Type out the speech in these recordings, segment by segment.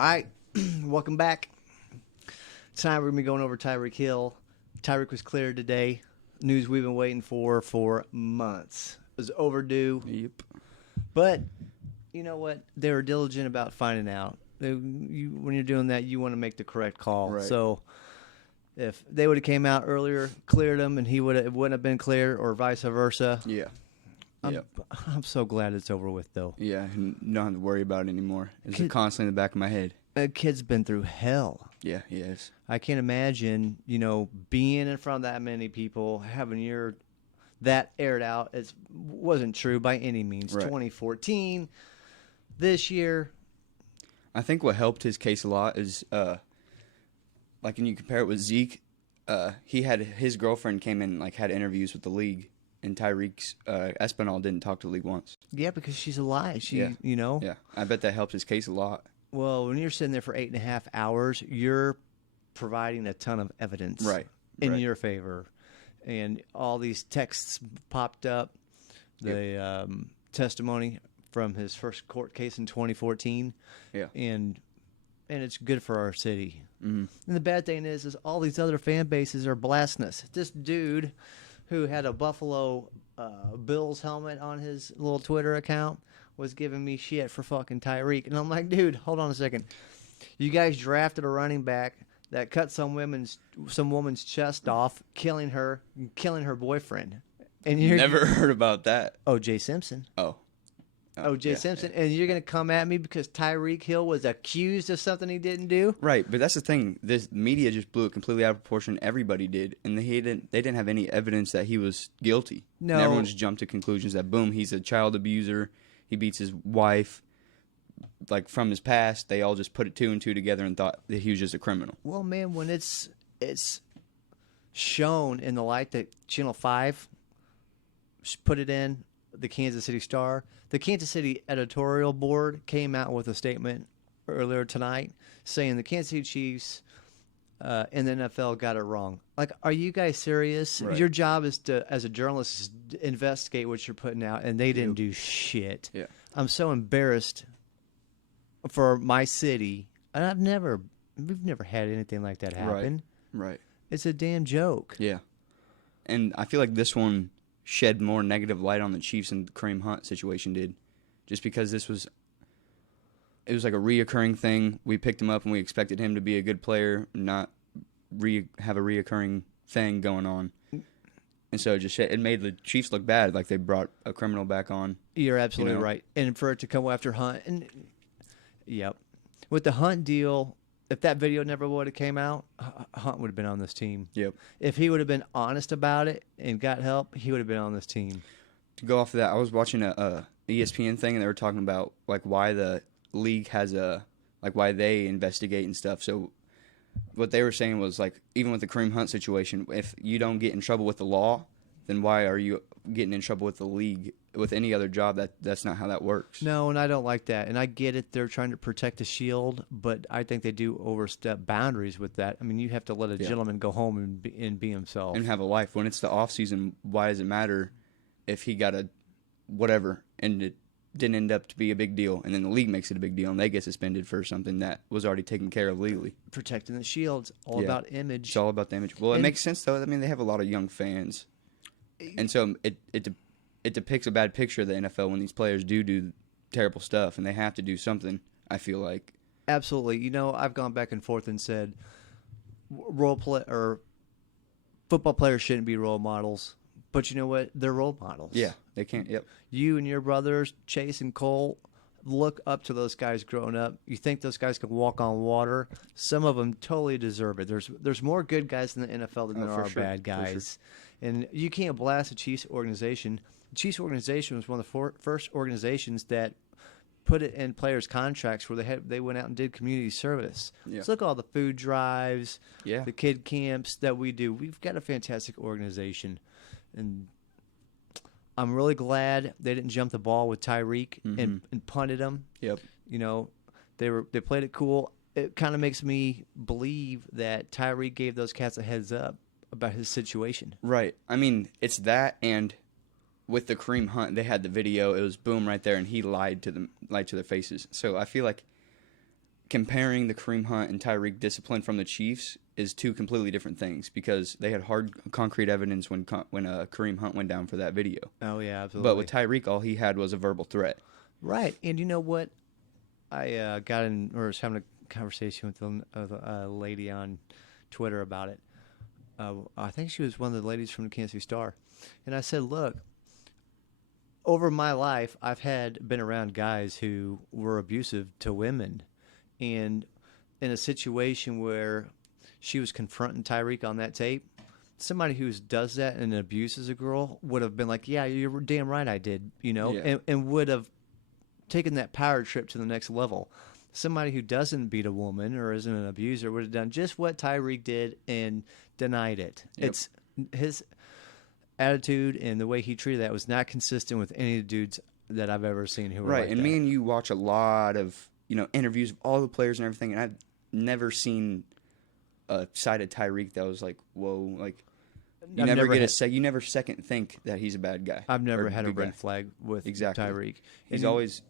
All right, welcome back. Tonight we're going to be going over Tyreek Hill. Tyreek was cleared today. News we've been waiting for months. It was overdue. Yep. But you know what? They were diligent about finding out. When you're doing that, you want to make the correct call. Right. So if they would have came out earlier, cleared him, and it wouldn't have been cleared, or vice versa. Yeah. I'm so glad it's over with, though. Yeah, and don't have to worry about it anymore. It's constantly in the back of my head. A kid's been through hell. Yeah, he is. I can't imagine, being in front of that many people, having that aired out. It wasn't true by any means. Right. 2014, this year. I think what helped his case a lot is, like, when you compare it with Zeke, he had his girlfriend came in, had interviews with the league, and Tyreek's Espinal didn't talk to the league once. Yeah, because she's alive. Yeah, I bet that helped his case a lot. Well, when you're sitting there for 8.5 hours, you're providing a ton of evidence in your favor. And all these texts popped up, the testimony from his first court case in 2014. Yeah. And it's good for our city. Mm-hmm. And the bad thing is all these other fan bases are blasting us. This dude who had a Buffalo Bills helmet on his little Twitter account was giving me shit for fucking Tyreek. And I'm like, dude, hold on a second. You guys drafted a running back that cut some woman's chest off, killing her boyfriend. And you're Never heard about that. O.J. Simpson. O.J. Simpson. And you're going to come at me because Tyreek Hill was accused of something he didn't do? Right, but that's the thing. This media just blew it completely out of proportion. Everybody did, and they didn't have any evidence that he was guilty. No. And everyone just jumped to conclusions that, boom, he's a child abuser. He beats his wife. From his past, they all just put it 2 and 2 together and thought that he was just a criminal. Well, man, when it's shown in the light that Channel 5 put it in, the Kansas City Star, the Kansas City editorial board came out with a statement earlier tonight saying the Kansas City Chiefs and the NFL got it wrong. Are you guys serious? Right. Your job is as a journalist, is to investigate what you're putting out, and they didn't do shit. Yeah. I'm so embarrassed for my city, and we've never had anything like that happen. Right. It's a damn joke. Yeah. And I feel like this one shed more negative light on the Chiefs than the Kareem Hunt situation did, just because it was like a reoccurring thing. We picked him up and we expected him to be a good player, not have a reoccurring thing going on. And so it made the Chiefs look bad, like they brought a criminal back on. You're absolutely right. And for it to come after Hunt, yep. With the Hunt deal, if that video never would have came out, Hunt would have been on this team. Yep. If he would have been honest about it and got help, he would have been on this team. To go off of that, I was watching a ESPN thing, and they were talking about why the league has why they investigate and stuff. So what they were saying was even with the Kareem Hunt situation, if you don't get in trouble with the law, then why are you getting in trouble with the league? With any other job, that's not how that works. No, and I don't like that. And I get it. They're trying to protect the shield, but I think they do overstep boundaries with that. I mean, you have to let a gentleman go home and be himself. And have a life. When it's the off season, why does it matter if he got a whatever and it didn't end up to be a big deal, and then the league makes it a big deal and they get suspended for something that was already taken care of legally? Protecting the shield's all about image. It's all about the image. Well, it makes sense, though. I mean, they have a lot of young fans. And so it depicts a bad picture of the NFL when these players do terrible stuff, and they have to do something, I feel like. Absolutely. I've gone back and forth and said football players shouldn't be role models. But you know what? They're role models. Yeah, they can't. Yep. You and your brothers, Chase and Cole, look up to those guys growing up. You think those guys can walk on water. Some of them totally deserve it. There's more good guys in the NFL than there are bad guys. And you can't blast the Chiefs organization. The Chiefs organization was one of the first organizations that put it in players' contracts where they went out and did community service. Yeah. So look at all the food drives, the kid camps that we do. We've got a fantastic organization. And I'm really glad they didn't jump the ball with Tyreek and punted him. Yep. They played it cool. It kind of makes me believe that Tyreek gave those cats a heads up about his situation. Right. I mean, it's that, and with the Kareem Hunt, they had the video. It was boom right there, and he lied to their faces. So I feel like comparing the Kareem Hunt and Tyreek discipline from the Chiefs is two completely different things because they had hard, concrete evidence when Kareem Hunt went down for that video. Oh, yeah, absolutely. But with Tyreek, all he had was a verbal threat. Right. And you know what? I was having a conversation with a lady on Twitter about it. I think she was one of the ladies from the Kansas City Star. And I said, look, over my life, I've been around guys who were abusive to women. And in a situation where she was confronting Tyreek on that tape, somebody who does that and abuses a girl would have been like, yeah, you're damn right I did, and would have taken that power trip to the next level. Somebody who doesn't beat a woman or isn't an abuser would have done just what Tyreek did and denied it. Yep. It's his attitude and the way he treated that was not consistent with any of the dudes that I've ever seen who were right. like And that. me and you watch a lot of interviews of all the players and everything, and I've never seen a side of Tyreek that was like, whoa, like you you never second think that he's a bad guy. I've never had a red flag with Tyreek. He's always,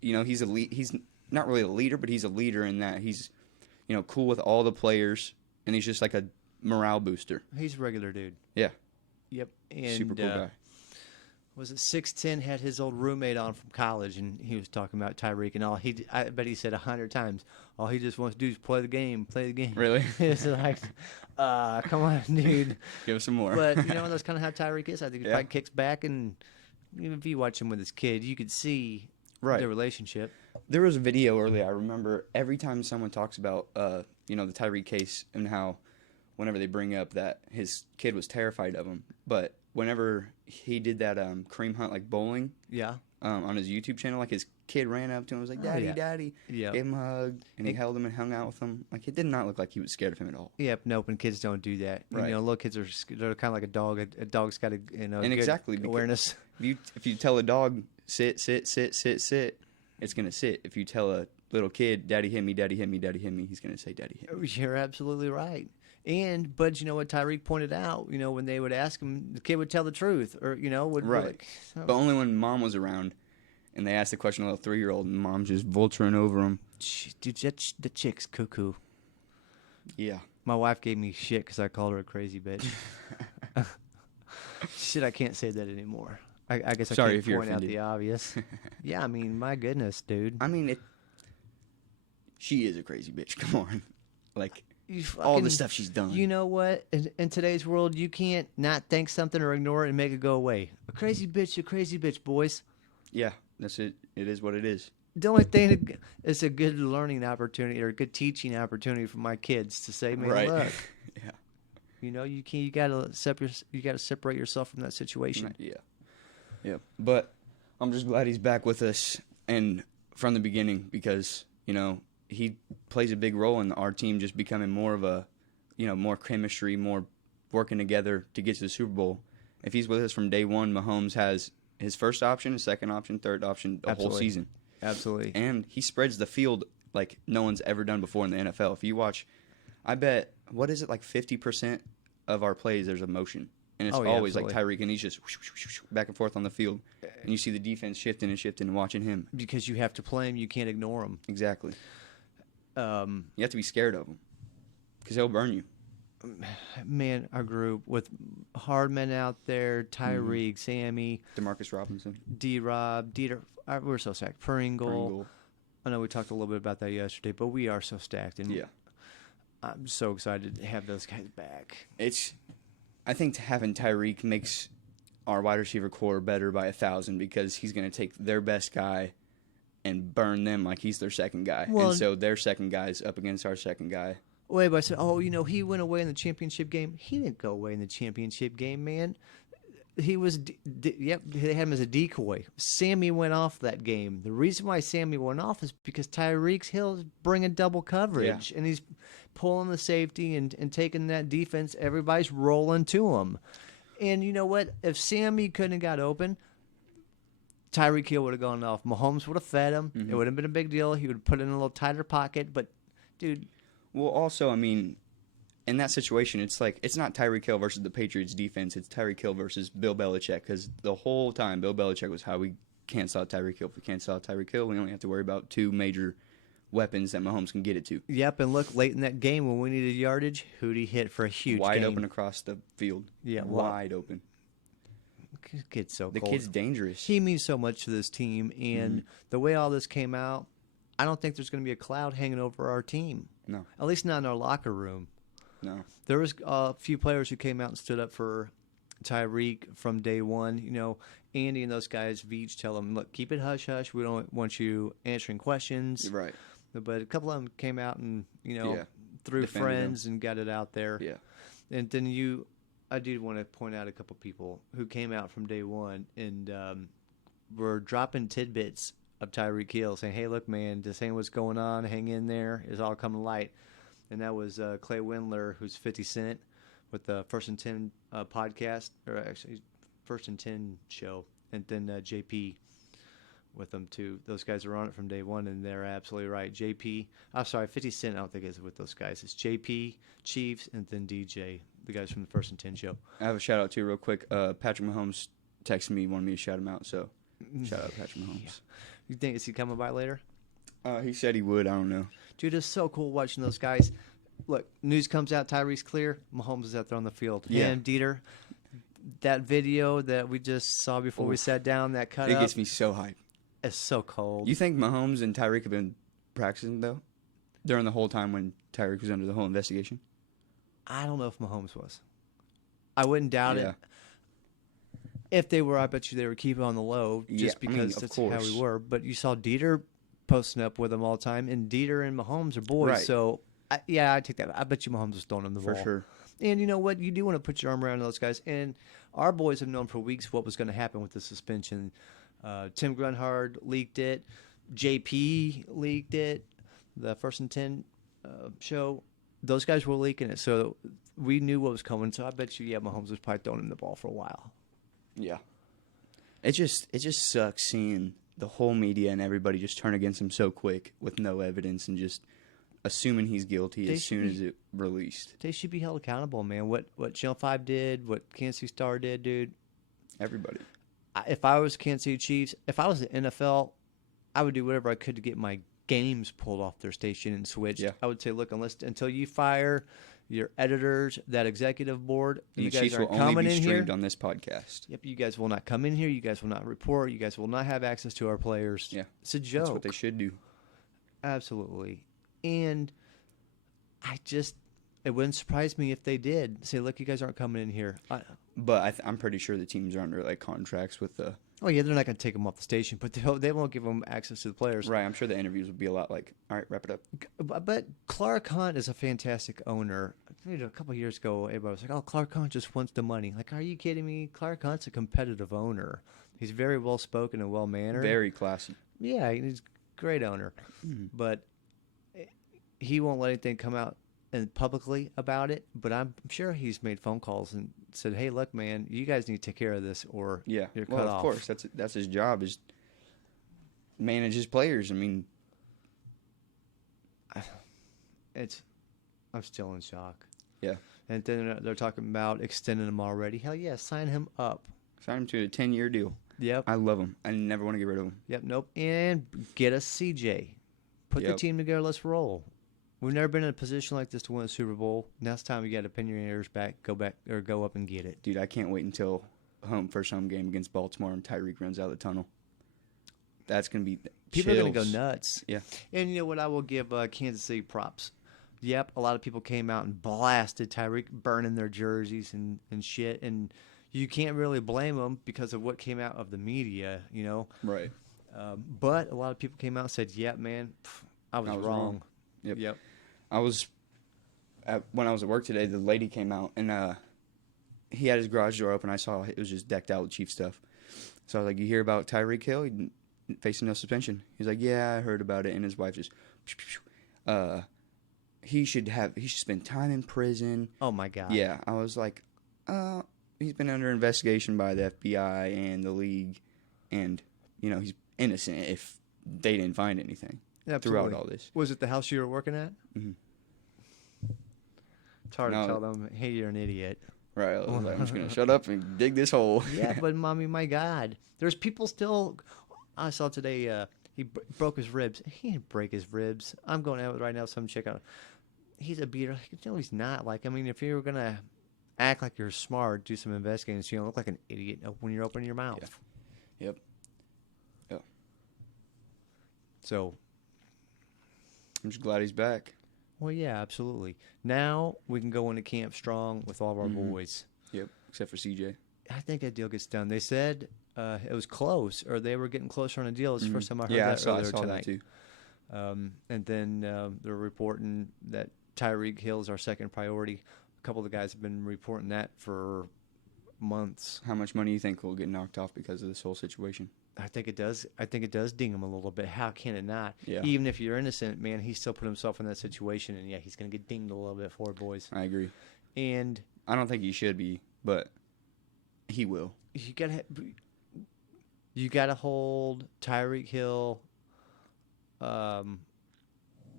he's a lead. He's not really a leader, but he's a leader in that he's, cool with all the players, and he's just like a morale booster. He's a regular dude. Yeah. Yep. And super cool guy. Was it 6'10", had his old roommate on from college, and he was talking about Tyreek and all. I bet he said 100 times, all he just wants to do is play the game. Really? It's like, come on, dude. Give us some more. But, that's kind of how Tyreek is. I think he probably kicks back, and even if you watch him with his kid, you could see their relationship. There was a video earlier, I remember, every time someone talks about, the Tyreek case and how whenever they bring up that his kid was terrified of him, but whenever he did that Kareem Hunt like bowling, on his YouTube channel, like his kid ran up to him and was like, "Daddy, Daddy," gave him a hug, and he held him and hung out with him. Like it did not look like he was scared of him at all. Yep, nope. And kids don't do that. Right. Little kids they're kind of like a dog. A dog's got and good exactly awareness. If you tell a dog sit, it's gonna sit. If you tell a little kid, "Daddy hit me, Daddy hit me, Daddy hit me," he's gonna say, "Daddy hit me." You're absolutely right. But you know what Tyreek pointed out, when they would ask him, the kid would tell the truth, or would right. But only when mom was around, and they asked the question to a little 3-year-old, and mom's just vulturing over him. Dude, the chick's cuckoo. Yeah. My wife gave me shit because I called her a crazy bitch. Shit, I can't say that anymore. I guess I can't point out the obvious. Yeah, I mean, my goodness, dude. I mean, she is a crazy bitch. Come on, like. All the stuff she's done. You know what? In today's world, you can't not think something or ignore it and make it go away. A crazy bitch, boys. Yeah, that's it. It is what it is. The only thing, it's a good learning opportunity or a good teaching opportunity for my kids to say, man, look. Yeah. You gotta separate yourself from that situation. Yeah. Yeah. But I'm just glad he's back with us and from the beginning because, he plays a big role in our team just becoming more of a, more chemistry, more working together to get to the Super Bowl. If he's with us from day one, Mahomes has his first option, his second option, third option, whole season. Absolutely. And he spreads the field like no one's ever done before in the NFL. If you watch, I bet, what is it, like 50% of our plays, there's a motion. And it's always like Tyreek, and he's just back and forth on the field. And you see the defense shifting and watching him. Because you have to play him, you can't ignore him. Exactly. You have to be scared of him because he'll burn you. Man, our group with Hardman out there, Tyreek, Sammy, Demarcus Robinson, D-Rob, Dieter. We're so stacked. Pringle. I know we talked a little bit about that yesterday, but we are so stacked. And I'm so excited to have those guys back. I think having Tyreek makes our wide receiver core better by 1,000 because he's going to take their best guy and burn them like he's their second guy. Well, and so their second guy's up against our second guy. Wait, but I said, he went away in the championship game. He didn't go away in the championship game, man. He was, they had him as a decoy. Sammy went off that game. The reason why Sammy went off is because Tyreek Hill's bringing double coverage, and he's pulling the safety and taking that defense. Everybody's rolling to him. And you know what? If Sammy couldn't have got open, Tyreek Hill would have gone off. Mahomes would have fed him. Mm-hmm. It would have been a big deal. He would have put it in a little tighter pocket. But, dude. Well, also, I mean, in that situation, it's like it's not Tyreek Hill versus the Patriots defense. It's Tyreek Hill versus Bill Belichick because the whole time Bill Belichick was how we can't stop Tyreek Hill. If we can't stop Tyreek Hill, we only have to worry about 2 major weapons that Mahomes can get it to. Yep, and look, late in that game when we needed yardage, who'd he hit for a huge Wide gain? open across the field. Yeah, wide open. Kid's so The cold. kid's dangerous. He means so much to this team, and the way all this came out, I don't think there's going to be a cloud hanging over our team. No. At least not in our locker room. No. There was a few players who came out and stood up for Tyreek from day one. You know, Andy and those guys, Veach, tell them, look, keep it hush-hush. We don't want you answering questions. Right. But a couple of them came out and, through Defended friends and got it out there. Yeah. And then I did want to point out a couple people who came out from day one and were dropping tidbits of Tyreek Hill, saying, hey, look, man, this ain't what's going on. Hang in there. It's all coming to light. And that was Clay Windler, who's 50 Cent, with the First and 10 podcast, or actually First and 10 show, and then JP with them too. Those guys are on it from day one, and they're absolutely right. 50 Cent I don't think is with those guys. It's JP, Chiefs, and then DJ, the guys from the First and 10 show. I have a shout out too real quick. Patrick Mahomes texted me, wanted me to shout him out, so shout out Patrick Mahomes. Yeah. You think is he coming by later? He said he would. I don't know. Dude, it's so cool watching those guys. Look, news comes out, Tyreek's clear, Mahomes is out there on the field. Yeah. And Dieter, that video that we just saw before we sat down, that cut It up, gets me so hyped. it's so cold. You think Mahomes and Tyreek have been practicing, though, during the whole time when Tyreek was under the whole investigation? I don't know if Mahomes was. I wouldn't doubt Yeah. it. If they were, I bet you they were keeping on the low just Yeah, I mean, because of that's how course. we were. But you saw Dieter posting up with them all the time, and Dieter and Mahomes are boys. Right. So, I take that. I bet you Mahomes was throwing him the For ball. sure. And you know what? You do want to put your arm around those guys. And our boys have known for weeks what was going to happen with the suspension. Tim Grunhard leaked it. JP leaked it. The First and 10 show, those guys were leaking it. So we knew what was coming. So I bet you, Mahomes was probably throwing him the ball for a while. Yeah. It just sucks seeing the whole media and everybody just turn against him so quick with no evidence and just assuming he's guilty as soon as it released. They should be held accountable, man. What Channel 5 did, what Kansas City Star did, dude. Everybody. If I was Kansas City Chiefs, if I was the NFL, I would do whatever I could to get my games pulled off their station and switched. Yeah. I would say, look, until you fire your editors, that executive board, And you the guys Chiefs aren't will only coming be in here. streamed on this podcast. Yep, you guys will not come in here. You guys will not report. You guys will not have access to our players. Yeah. It's a joke. That's what they should do. Absolutely. And it wouldn't surprise me if they did say, look, you guys aren't coming in here. But I'm pretty sure the teams are under like contracts with the. Oh, yeah, they're not going to take them off the station, but they won't give them access to the players. Right. I'm sure the interviews would be a lot like, all right, wrap it up. But Clark Hunt is a fantastic owner. A couple of years ago, everybody was like, oh, Clark Hunt just wants the money. Like, are you kidding me? Clark Hunt's a competitive owner. He's very well-spoken and well-mannered. Very classy. Yeah, he's a great owner. But he won't let anything come out and publicly about it, but I'm sure he's made phone calls and said, hey, look, man, you guys need to take care of this or Yeah. you're Well, cut of off. course. That's his job is manage his players. I mean, I'm still in shock. yeah. And then they're talking about extending him already. Hell yeah, sign him up. Sign him to a 10-year deal. Yep. I love him. I never want to get rid of him. Yep, nope. And get us CJ. Put the Yep. team together. Let's roll. We've never been in a position like this to win a Super Bowl. Now it's time we got to pin your ears back, go up and get it. Dude, I can't wait until first home game against Baltimore and Tyreek runs out of the tunnel. That's going to be People are going to chills. go nuts. Yeah. And you know what? I will give Kansas City props. Yep, a lot of people came out and blasted Tyreek, burning their jerseys and shit. And you can't really blame them because of what came out of the media, you know. Right. But a lot of people came out and said, yep, man, I was wrong. Yep. When I was at work today, the lady came out and he had his garage door open. I saw it was just decked out with Chief stuff. So I was like, "You hear about Tyreek Hill? He facing no suspension?" He's like, "Yeah, I heard about it." And his wife just, he should spend time in prison. Oh my God. Yeah, I was like, he's been under investigation by the FBI and the league, and he's innocent if they didn't find anything. Absolutely. Throughout all this. Was it the house you were working at? Mm-hmm. It's hard No. to tell them, hey, you're an idiot. Right. I was like, I'm just going to shut up and dig this hole. Yeah, but mommy, my God. There's people still, I saw today, He broke his ribs. He didn't break his ribs. I'm going out right now. Some chick out. He's a beater. No, he's not. Like, I mean, if you were gonna act like you're smart, do some investigating, so you don't look like an idiot when you're opening your mouth. Yeah. Yep. Yeah. So, I'm just glad he's back. well, yeah, absolutely. Now we can go into camp strong with all of our boys. Yep. Except for CJ. I think that deal gets done. They said it was close, or they were getting closer on a deal. It's the first time I heard that earlier tonight. That too. And then they're reporting that Tyreek Hill is our second priority. A couple of the guys have been reporting that for months. How much money do you think will get knocked off because of this whole situation? I think it does. I think it does ding him a little bit. How can it not? Yeah. Even if you're innocent, man, he still put himself in that situation, and yeah, he's going to get dinged a little bit for it, boys. I agree. And I don't think he should be, but he will. You gotta hold Tyreek Hill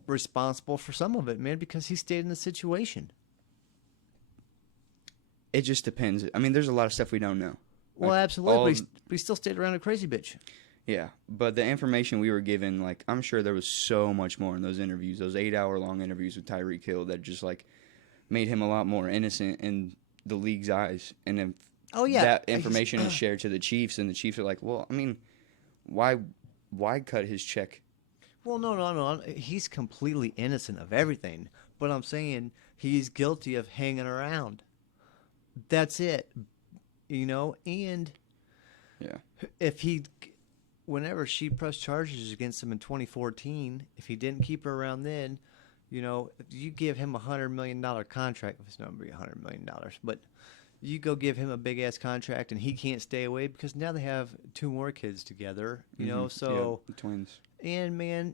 responsible for some of it, man, because he stayed in the situation. It just depends. I mean, there's a lot of stuff we don't know. Well, Like, absolutely. But he still stayed around a crazy bitch. Yeah, but the information we were given, like, I'm sure there was so much more in those interviews, those 8-hour-long interviews with Tyreek Hill that just, like, made him a lot more innocent in the league's eyes. And if that information is shared to the Chiefs, and the Chiefs are like, well, I mean, why cut his check? Well, no. He's completely innocent of everything. But I'm saying he's guilty of hanging around. That's it. You know, and Yeah. whenever she pressed charges against him in 2014, if he didn't keep her around then, you know, if you give him $100 million contract, it's not going to be $100 million, but you go give him a big ass contract and he can't stay away because now they have 2 more kids together, you know, so. Yeah, the twins. And man,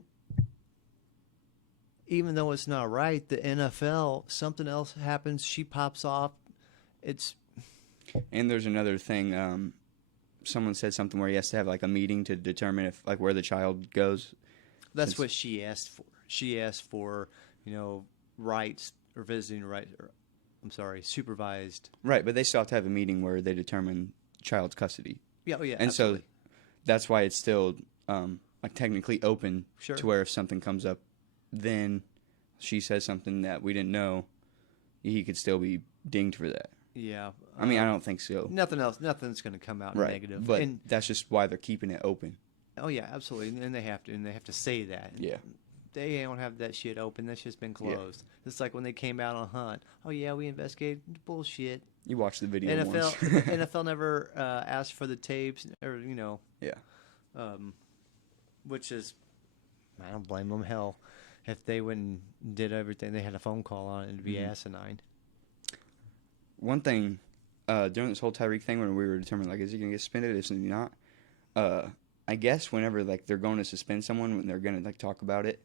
even though it's not right, the NFL, something else happens, she pops off. And there's another thing. Someone said something where he has to have like a meeting to determine if like where the child goes. That's what she asked for. She asked for, you know, rights or visiting rights. Supervised. Right, but they still have to have a meeting where they determine child's custody. Yeah, oh yeah. And absolutely. so that's why it's still like technically open Sure. to where if something comes up, then she says something that we didn't know, he could still be dinged for that. Yeah. I mean, I don't think so. Nothing's going to come out negative. But that's just why they're keeping it open. Oh yeah, absolutely, and they have to say that. Yeah. They don't have that shit open. That's just been closed. Yeah. It's like when they came out on Hunt. Oh yeah, we investigated. Bullshit. You watched the video once. NFL never asked for the tapes, or you know. Yeah. Which is, I don't blame them. Hell, if they went and did everything, they had a phone call on it, it'd be asinine. One thing, during this whole Tyreek thing, when we were determining, like, is he going to get suspended? Is he not? I guess whenever, like, they're going to suspend someone, when they're going to, like, talk about it,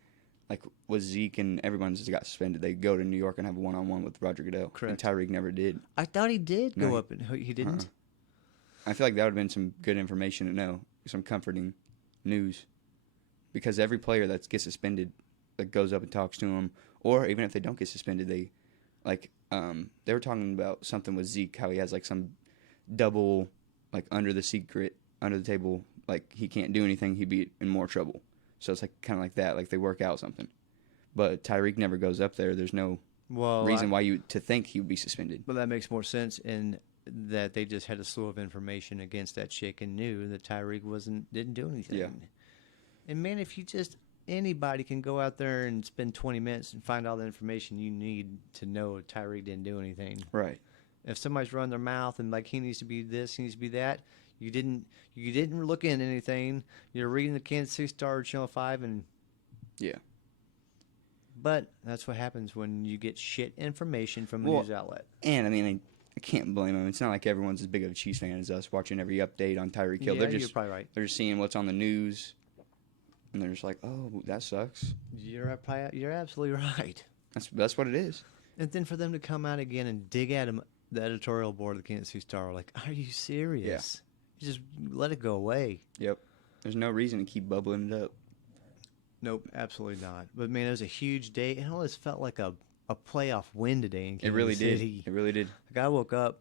like, with Zeke and everyone just got suspended, they go to New York and have a one-on-one with Roger Goodell. Correct. And Tyreek never did. I thought he did go up, and he didn't. I feel like that would have been some good information to know, some comforting news. Because every player that gets suspended, like, goes up and talks to him, or even if they don't get suspended, they, like, they were talking about something with Zeke, how he has, like, some double, like, under the table, like, he can't do anything, he'd be in more trouble. So it's, like, kind of like that, like, they work out something. But Tyreek never goes up there. There's no reason why to think he would be suspended. Well, that makes more sense in that they just had a slew of information against that chick and knew that Tyreek didn't do anything. Yeah. And, man, if anybody can go out there and spend 20 minutes and find all the information you need to know Tyreek didn't do anything. Right. If somebody's running their mouth and like he needs to be this, he needs to be that, you didn't look into anything. You're reading the Kansas City Star, Channel 5, and yeah. But that's what happens when you get shit information from a news outlet. And I mean, I can't blame them. It's not like everyone's as big of a Chiefs fan as us, watching every update on Tyreek Hill. Yeah, you're probably right. They're just seeing what's on the news. And they're just like, oh, that sucks. You're absolutely right. That's what it is. And then for them to come out again and dig at him, the editorial board of the Kansas City Star, like, are you serious? Yeah. Just let it go away. Yep. There's no reason to keep bubbling it up. Nope, absolutely not. But, man, it was a huge day. It almost felt like a playoff win today in Kansas City. It really did. Like, I woke up.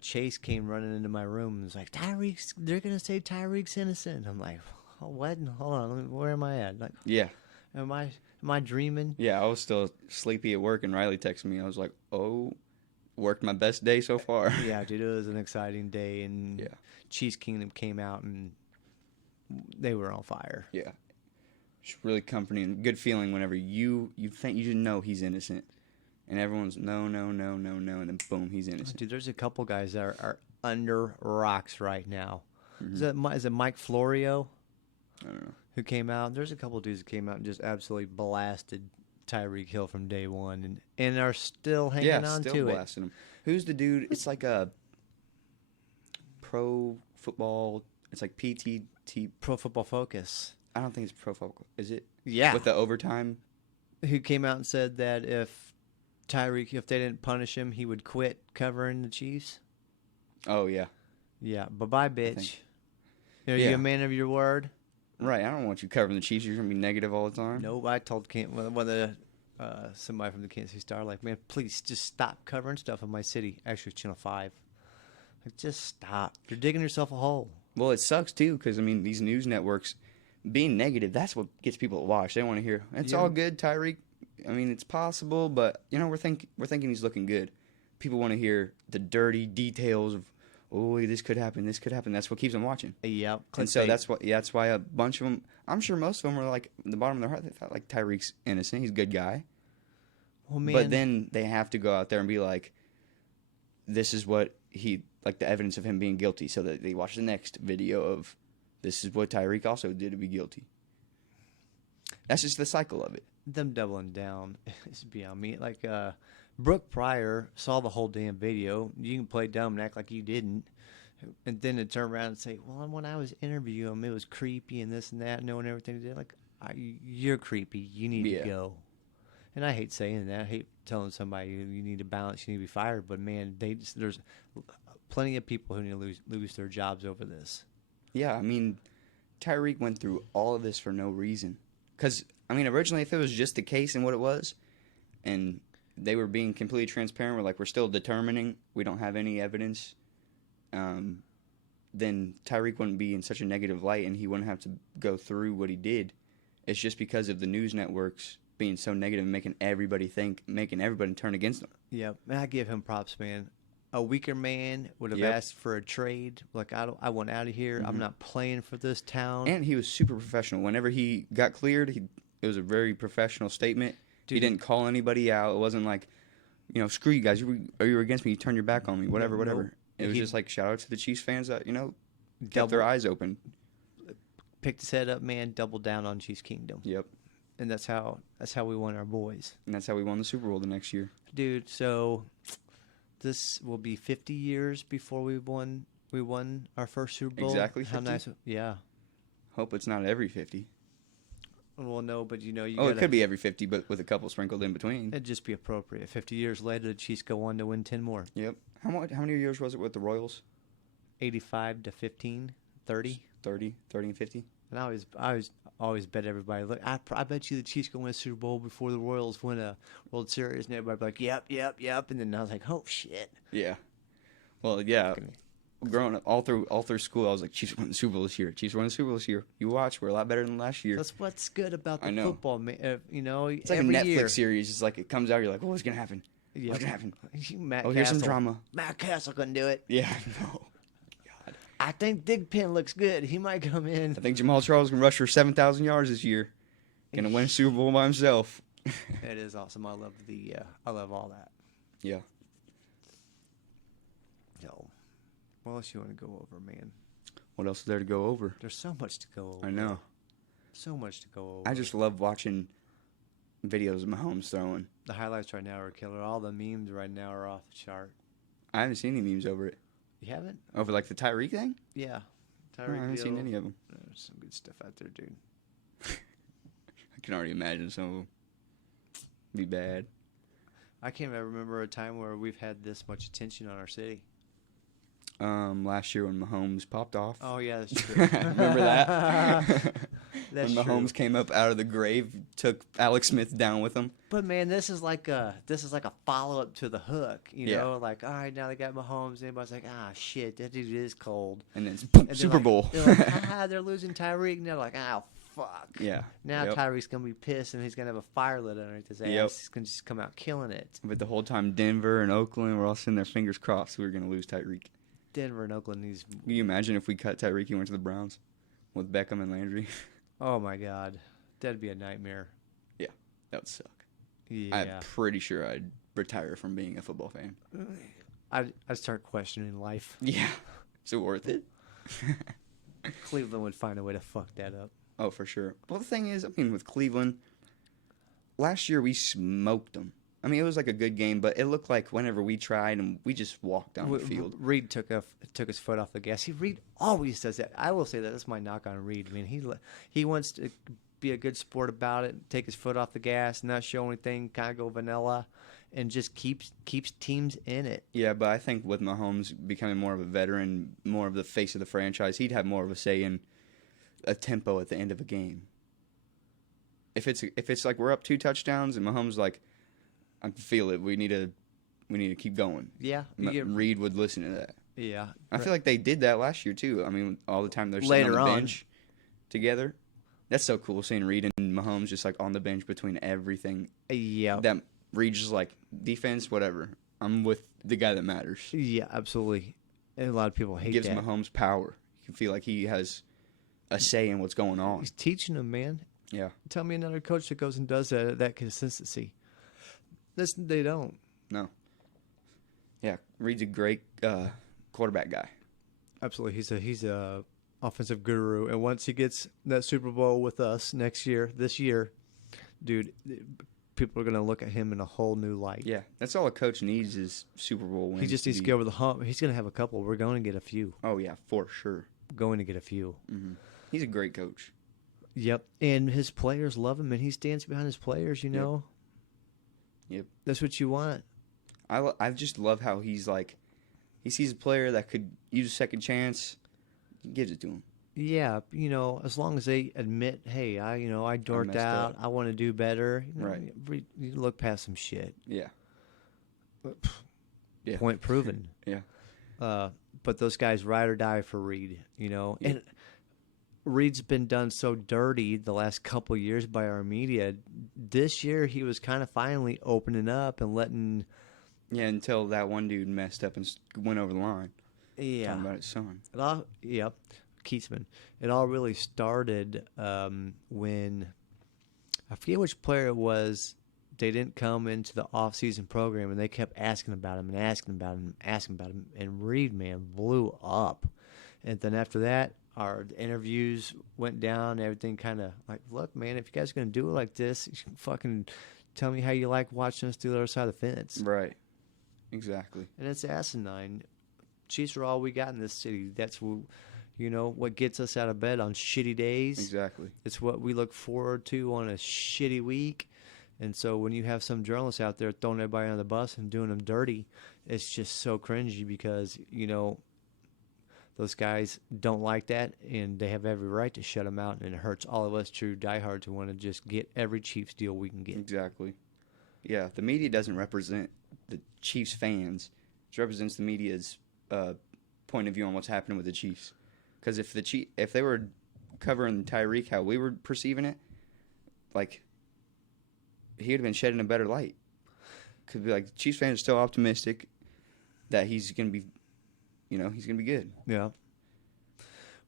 Chase came running into my room and was like, they're going to say Tyreek's innocent. I'm like, Oh, what? Hold on. Where am I at? Like, Yeah. am I dreaming? Yeah, I was still sleepy at work, and Riley texted me. I was like, oh, worked my best day so far. Yeah, dude, it was an exciting day, and Yeah. Chiefs Kingdom came out, and they were on fire. Yeah. It's really comforting. Good feeling whenever you think you know he's innocent. And everyone's no, no, no, no, no, and then boom, he's innocent. Dude, there's a couple guys that are under rocks right now. Mm-hmm. Is it Mike Florio I don't know. who came out? There's a couple dudes that came out and just absolutely blasted Tyreek Hill from day one, and are still hanging on still to blasting him. Who's the dude? It's like a pro football. It's like PTT. Pro Football Focus. I don't think it's pro football. Is it? Yeah. With the overtime. Who came out and said that if they didn't punish him, he would quit covering the Chiefs. Oh yeah. Yeah. Bye-bye, bitch. Are Yeah. you a man of your word? Right. I don't want you covering the Chiefs. You're gonna be negative all the time. No, I told somebody from the Kansas City Star, like, man, please just stop covering stuff in my city. Actually, it's Channel 5. Like, just stop. You're digging yourself a hole. Well, it sucks too because I mean these news networks being negative. That's what gets people to watch. They want to hear it's all good, Tyreek. I mean, it's possible, but you know we're thinking he's looking good. People want to hear the dirty details of, oh, this could happen, this could happen. That's what keeps them watching. Yeah, and so that's why a bunch of them. I'm sure most of them were like in the bottom of their heart. They thought like Tyreek's innocent. He's a good guy. Well, man, but then they have to go out there and be like, this is what he like the evidence of him being guilty, so that they watch the next video of this is what Tyreek also did to be guilty. That's just the cycle of it. Them doubling down is beyond me. Like, Brooke Pryor saw the whole damn video. You can play dumb and act like you didn't. And then to turn around and say, well, when I was interviewing him, it was creepy and this and that, knowing everything he did. Like, you're creepy. You need to go. And I hate saying that. I hate telling somebody you need to balance, you need to be fired. But, man, there's plenty of people who need to lose their jobs over this. Yeah, I mean, Tyreek went through all of this for no reason. Because, I mean, originally, if it was just the case and what it was, and they were being completely transparent, we're still determining, we don't have any evidence, then Tyreek wouldn't be in such a negative light and he wouldn't have to go through what he did. It's just because of the news networks being so negative and making everybody turn against him. Yeah, man, I give him props, man. A weaker man would have asked for a trade. Like, I want out of here. I'm not playing for this town. And he was super professional. Whenever he got cleared, it was a very professional statement. Dude, he didn't call anybody out. It wasn't like, screw you guys. You were against me. You turned your back on me. Whatever. Nope. It was just like, shout out to the Chiefs fans that, kept their eyes open. Picked his head up, man. Doubled down on Chiefs Kingdom. Yep. And that's how we won our boys. And that's how we won the Super Bowl the next year. Dude, so this will be 50 years before we won our first Super Bowl. Exactly 50? How nice. Yeah. Hope it's not every 50. Well, no, but it could be every 50, but with a couple sprinkled in between. It'd just be appropriate. 50 years later, the Chiefs go on to win 10 more. Yep. How many years was it with the Royals? 85 to 15, 30. 30 and 50. And I always bet everybody, look, I bet you the Chiefs going to win a Super Bowl before the Royals win a World Series. And everybody be like, yep. And then I was like, oh, shit. Yeah. Well, yeah. Growing up all through school, I was like, Chiefs won the Super Bowl this year. Chiefs won the Super Bowl this year. You watch, we're a lot better than last year. That's what's good about the football, man. It's like a Netflix series. It's like it comes out, you're like, what's gonna happen? Yeah. What's gonna happen? Here's some drama. Matt Castle couldn't do it. Yeah, no. God. I think Digpen looks good. He might come in. I think Jamal Charles can rush for 7,000 yards this year. Gonna win a Super Bowl by himself. It is awesome. I love all that. Yeah. So, what else you want to go over, man? What else is there to go over? There's so much to go over. I know. So much to go over. I just love watching videos of Mahomes throwing. The highlights right now are killer. All the memes right now are off the chart. I haven't seen any memes over it. You haven't? Over like the Tyreek thing? Yeah. Tyreek I haven't seen any of them. There's some good stuff out there, dude. I can already imagine some of them. Be bad. I can't ever remember a time where we've had this much attention on our city. Last year when Mahomes popped off. Oh, yeah, that's true. Remember that? When Mahomes came up out of the grave, took Alex Smith down with him. But man, this is like a follow up to the hook, you know. Like, all right, now they got Mahomes. Everybody's like, shit, that dude is cold. And then boom, Super Bowl. They're like, they're losing Tyreek, and they're like, fuck. Yeah. Now Tyreek's gonna be pissed, and he's gonna have a fire lit underneath his ass. He's gonna just come out killing it. But the whole time, Denver and Oakland were all sitting there, fingers crossed, we were gonna lose Tyreek. Denver and Oakland. Can you imagine if we cut Tyreek and went to the Browns with Beckham and Landry? Oh my God, that'd be a nightmare. Yeah, that would suck. Yeah. I'm pretty sure I'd retire from being a football fan. I'd start questioning life. Yeah. Is it worth it? Cleveland would find a way to fuck that up. Oh, for sure. Well, the thing is, I mean, with Cleveland, last year we smoked them. I mean, it was like a good game, but it looked like whenever we tried and we just walked down the field. Reed took his foot off the gas. Reed always does that. I will say that. That's my knock on Reed. I mean, he wants to be a good sport about it, take his foot off the gas, not show anything, kind of go vanilla, and just keeps teams in it. Yeah, but I think with Mahomes becoming more of a veteran, more of the face of the franchise, he'd have more of a say in a tempo at the end of a game. If it's like we're up 2 touchdowns and Mahomes like, I feel it. We need to keep going. Yeah, Reed would listen to that. Yeah, I feel like they did that last year too. I mean, all the time they're sitting on the bench together. That's so cool seeing Reed and Mahomes just like on the bench between everything. Yeah, that Reed's just like defense, whatever. I'm with the guy that matters. Yeah, absolutely. And a lot of people hate gives that. Mahomes power. You can feel like he has a say in what's going on. He's teaching them, man. Yeah. Tell me another coach that goes and does that consistency. They don't. No. Yeah, Reed's a great quarterback guy. Absolutely, he's a offensive guru, and once he gets that Super Bowl with us this year, dude, people are gonna look at him in a whole new light. Yeah, that's all a coach needs is Super Bowl wins. He just needs to get over the hump. He's gonna have a couple. We're going to get a few. Oh yeah, for sure. Going to get a few. Mm-hmm. He's a great coach. Yep, and his players love him, and he stands behind his players. You know. Yep. That's what you want. I just love how he's like, he sees a player that could use a second chance, he gives it to him. Yeah, as long as they admit, hey, I dorked out, I want to do better. Right. You look past some shit. Yeah. Point proven. Yeah. But those guys ride or die for Reed, Yeah. And Reed's been done so dirty the last couple of years by our media. This year, he was kind of finally opening up and letting. Yeah, until that one dude messed up and went over the line. Yeah. Talking about his son. Keatsman. It all really started when I forget which player it was. They didn't come into the off-season program, and they kept asking about him and asking about him and asking about him. And Reed, man, blew up. And then after that, our interviews went down. Everything kind of like, look, man, if you guys are going to do it like this, you can fucking tell me how you like watching us do the other side of the fence. Right. Exactly. And it's asinine. Chiefs are all we got in this city. That's what gets us out of bed on shitty days. Exactly. It's what we look forward to on a shitty week. And so when you have some journalists out there throwing everybody on the bus and doing them dirty, it's just so cringy because, those guys don't like that, and they have every right to shut them out, and it hurts all of us true diehards who want to just get every Chiefs deal we can get. Exactly. Yeah, the media doesn't represent the Chiefs fans. It represents the media's point of view on what's happening with the Chiefs. Because if they were covering Tyreek how we were perceiving it, like, he would have been shedding a better light. Because the Chiefs fans are still optimistic that he's going to be, he's going to be good. Yeah.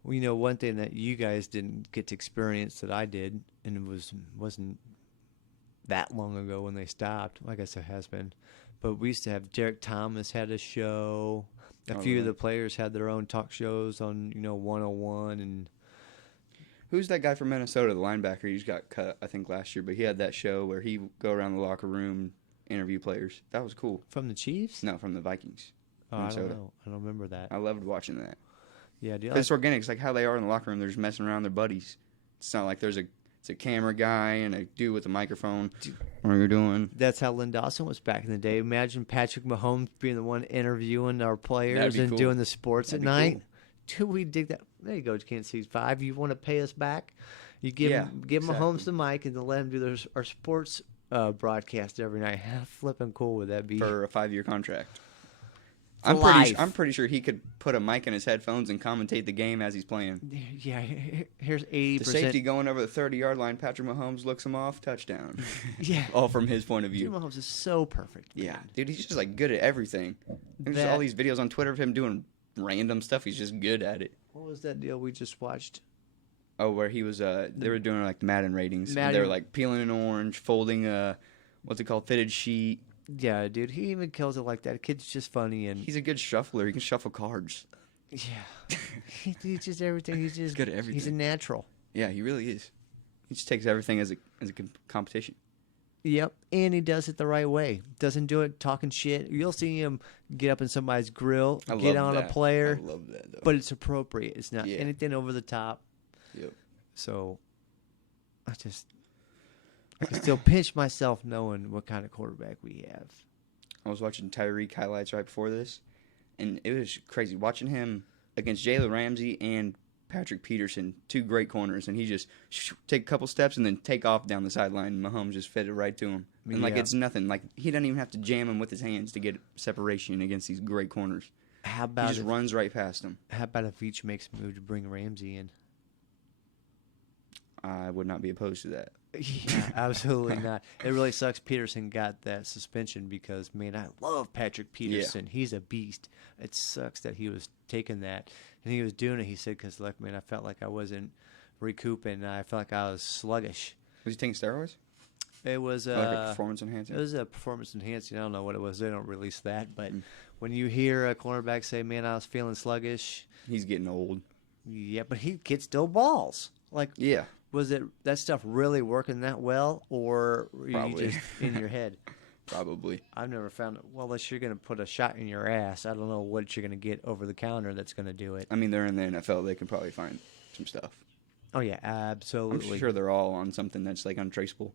Well, one thing that you guys didn't get to experience that I did, and it wasn't that long ago when they stopped. I guess it has been. But we used to have Derek Thomas had a show. A few of the players had their own talk shows on, 101 and. Who's that guy from Minnesota, the linebacker? He just got cut, I think, last year. But he had that show where he would go around the locker room, interview players. That was cool. From the Chiefs? No, from the Vikings. Oh, Minnesota. I don't know. I don't remember that. I loved watching that. Yeah, dude. It's organic. It's like how they are in the locker room. They're just messing around their buddies. It's not like it's a camera guy and a dude with a microphone. What are you doing? That's how Lynn Dawson was back in the day. Imagine Patrick Mahomes being the one interviewing our players and doing the sports at night. Cool. Dude, we dig that. There you go, Kansas City 5. You want to pay us back? You give Yeah, give exactly. Mahomes the mic and to let him do our sports broadcast every night. How flipping cool would that be? For a 5-year contract. For life. I'm pretty sure he could put a mic in his headphones and commentate the game as he's playing. Yeah, here's 80%. The safety going over the 30-yard line, Patrick Mahomes looks him off, touchdown. Yeah. All from his point of view. Mahomes is so perfect. Yeah, dude, he's just like good at everything. There's just all these videos on Twitter of him doing random stuff. He's just good at it. What was that deal we just watched? Oh, where he was, they were doing like Madden ratings. They were like peeling an orange, folding what's it called, fitted sheet. Yeah, dude, he even kills it like that. The kid's just funny, and he's a good shuffler. He can shuffle cards. Yeah, he just everything. He's just good at everything. He's a natural. Yeah, he really is. He just takes everything as a competition. Yep, and he does it the right way. Doesn't do it talking shit. You'll see him get up in somebody's grill, get on a player. I love that, though. But it's appropriate. It's not anything over the top. Yep. So, I can still pinch myself knowing what kind of quarterback we have. I was watching Tyreek highlights right before this, and it was crazy watching him against Jalen Ramsey and Patrick Peterson, 2 great corners, and he just take a couple steps and then take off down the sideline, and Mahomes just fed it right to him. And, it's nothing. Like, he doesn't even have to jam him with his hands to get separation against these great corners. How about he just runs right past them. How about if each makes a move to bring Ramsey in? I would not be opposed to that. Yeah, absolutely not. It really sucks Peterson got that suspension because, man, I love Patrick Peterson. Yeah. He's a beast. It sucks that he was taking that. And he was doing it, he said, because, look, man, I felt like I wasn't recouping. I felt like I was sluggish. Was he taking steroids? It was like a performance enhancing? It was a performance enhancing. I don't know what it was. They don't release that. But when you hear a cornerback say, man, I was feeling sluggish. He's getting old. Yeah, but he gets still balls. Like, yeah. Was it that stuff really working that well, or were you just in your head? Probably. I've never found it. Well, unless you're going to put a shot in your ass, I don't know what you're going to get over the counter that's going to do it. I mean, they're in the NFL. They can probably find some stuff. Oh, yeah, absolutely. I'm sure they're all on something that's, like, untraceable.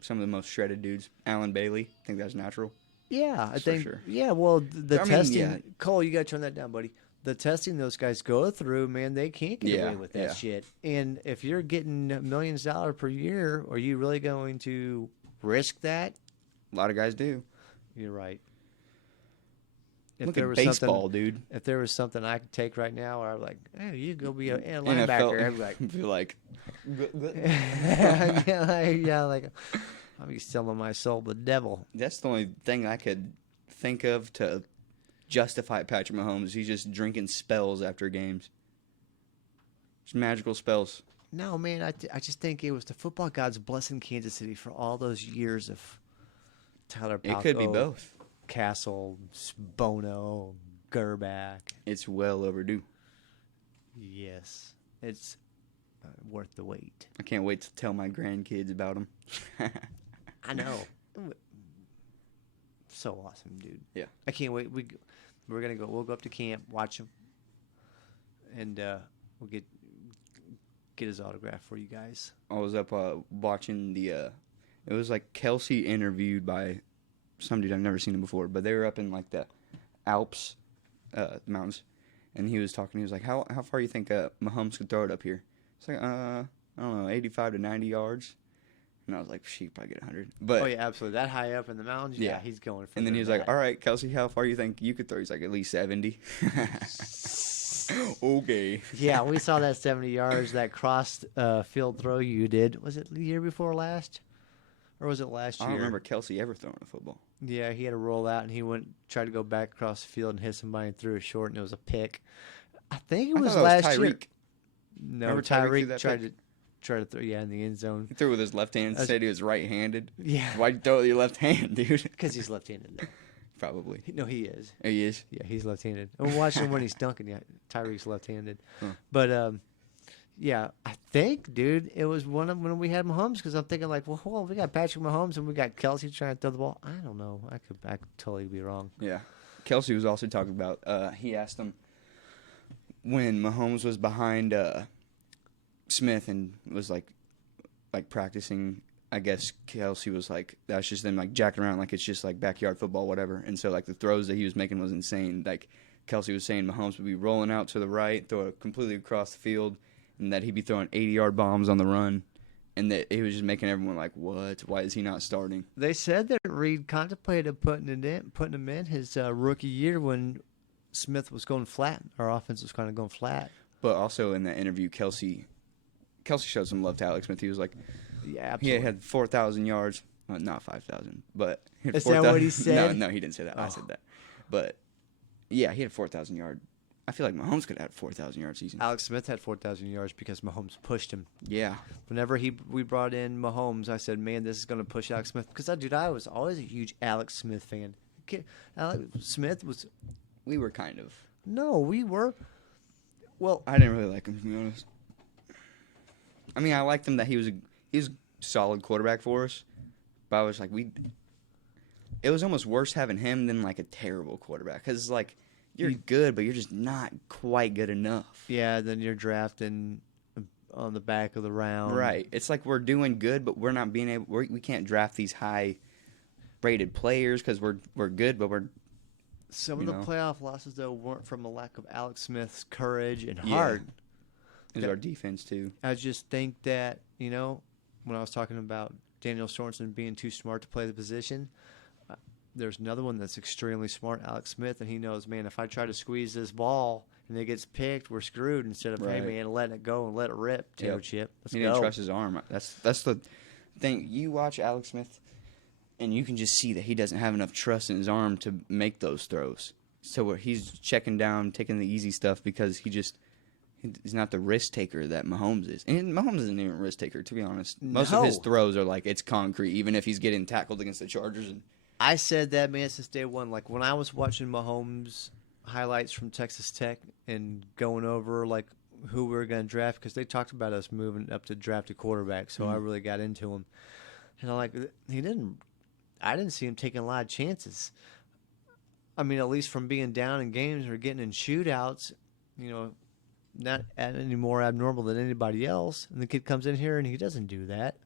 Some of the most shredded dudes. Alan Bailey. I think that's natural. Yeah, I think. Sure. Yeah, well, the testing. Cole, you got to turn that down, buddy. The testing those guys go through, man, they can't get away with that shit. And if you're getting millions of dollars per year, are you really going to risk that? A lot of guys do. You're right. Look at baseball, dude. If there was something I could take right now, where I'm like, hey, you go be a linebacker. I'd be like, yeah, like, I'll be selling my soul to the devil. That's the only thing I could think of to justify Patrick Mahomes. He's just drinking spells after games. Just magical spells. No, man, I just think it was the football gods blessing Kansas City for all those years of Tyler Palko, it could be both. Castle, Bono, Gerback. It's well overdue. Yes, it's worth the wait. I can't wait to tell my grandkids about him. I know. So awesome, dude. Yeah. I can't wait. We're gonna go. We'll go up to camp, watch him, and we'll get his autograph for you guys. I was up watching the. It was like Kelsey interviewed by some dude I've never seen him before, but they were up in like the Alps, mountains, and he was talking. He was like, "How far you think Mahomes could throw it up here?" It's like, I don't know, 85 to 90 yards. And I was like, she probably get 100. But, oh, yeah, absolutely. That high up in the mountains, yeah he's going for it. And then he was like, all right, Kelsey, how far you think you could throw? He's like, at least 70. Okay. Yeah, we saw that 70 yards, that crossed field throw you did. Was it the year before last? Or was it last year? I don't remember Kelsey ever throwing a football. Yeah, he had to roll out, and he tried to go back across the field and hit somebody and threw it short, and it was a pick. I think it was last year. No, Tyreek tried to throw in the end zone. He threw with his left hand, said he was right-handed. Yeah. Why'd you throw with your left hand, dude? Because he's left-handed. Probably. No, he is. Oh, he is? Yeah, he's left-handed. I'm watching when he's dunking. Yeah, Tyreek's left-handed. Huh. But, yeah, I think, dude, it was when we had Mahomes, because I'm thinking like, well, we got Patrick Mahomes and we got Kelsey trying to throw the ball. I don't know. I could totally be wrong. Yeah. Kelsey was also talking about, he asked him when Mahomes was behind Smith and was like practicing. I guess Kelsey was like, that's just them like jacking around like it's just like backyard football, whatever. And so like the throws that he was making was insane. Like Kelsey was saying Mahomes would be rolling out to the right, throw it completely across the field, and that he'd be throwing 80-yard bombs on the run, and that he was just making everyone like, what? Why is he not starting? They said that Reed contemplated putting him in his rookie year when Smith was going flat. Our offense was kind of going flat. But also in that interview, Kelsey showed some love to Alex Smith. He was like, yeah, absolutely. He had 4,000 yards. Well, not 5,000, but he had Is that what he said? No, he didn't say that. Oh. I said that. But, yeah, he had 4,000 yards. I feel like Mahomes could have had 4,000-yard season. Alex Smith had 4,000 yards because Mahomes pushed him. Yeah. Whenever we brought in Mahomes, I said, man, this is going to push Alex Smith. Because, I was always a huge Alex Smith fan. Alex Smith was... We were kind of. No, we were. Well, I didn't really like him, to be honest. I mean, I liked him that he was a solid quarterback for us. But I was like, it was almost worse having him than, like, a terrible quarterback. Because, like... You're good, but you're just not quite good enough. Yeah, then you're drafting on the back of the round. Right. It's like we're doing good, but we're not being able. We can't draft these high-rated players because we're good, but we're. Some of the playoff losses though weren't from a lack of Alex Smith's courage and heart. It was our defense too. I just think that when I was talking about Daniel Sorensen being too smart to play the position. There's another one that's extremely smart, Alex Smith, and he knows, man, if I try to squeeze this ball and it gets picked, we're screwed. Instead of, hey, man, letting it go and let it rip, Chip. Let's go. He didn't trust his arm. That's the thing. You watch Alex Smith, and you can just see that he doesn't have enough trust in his arm to make those throws. So he's checking down, taking the easy stuff because he's not the risk taker that Mahomes is. And Mahomes isn't even a risk taker, to be honest. Most of his throws are like it's concrete, even if he's getting tackled against the Chargers and. I said that, man, since day one. Like, when I was watching Mahomes highlights from Texas Tech and going over, like, who we were going to draft, because they talked about us moving up to draft a quarterback, so I really got into him. And I didn't see him taking a lot of chances. I mean, at least from being down in games or getting in shootouts, not any more abnormal than anybody else. And the kid comes in here and he doesn't do that.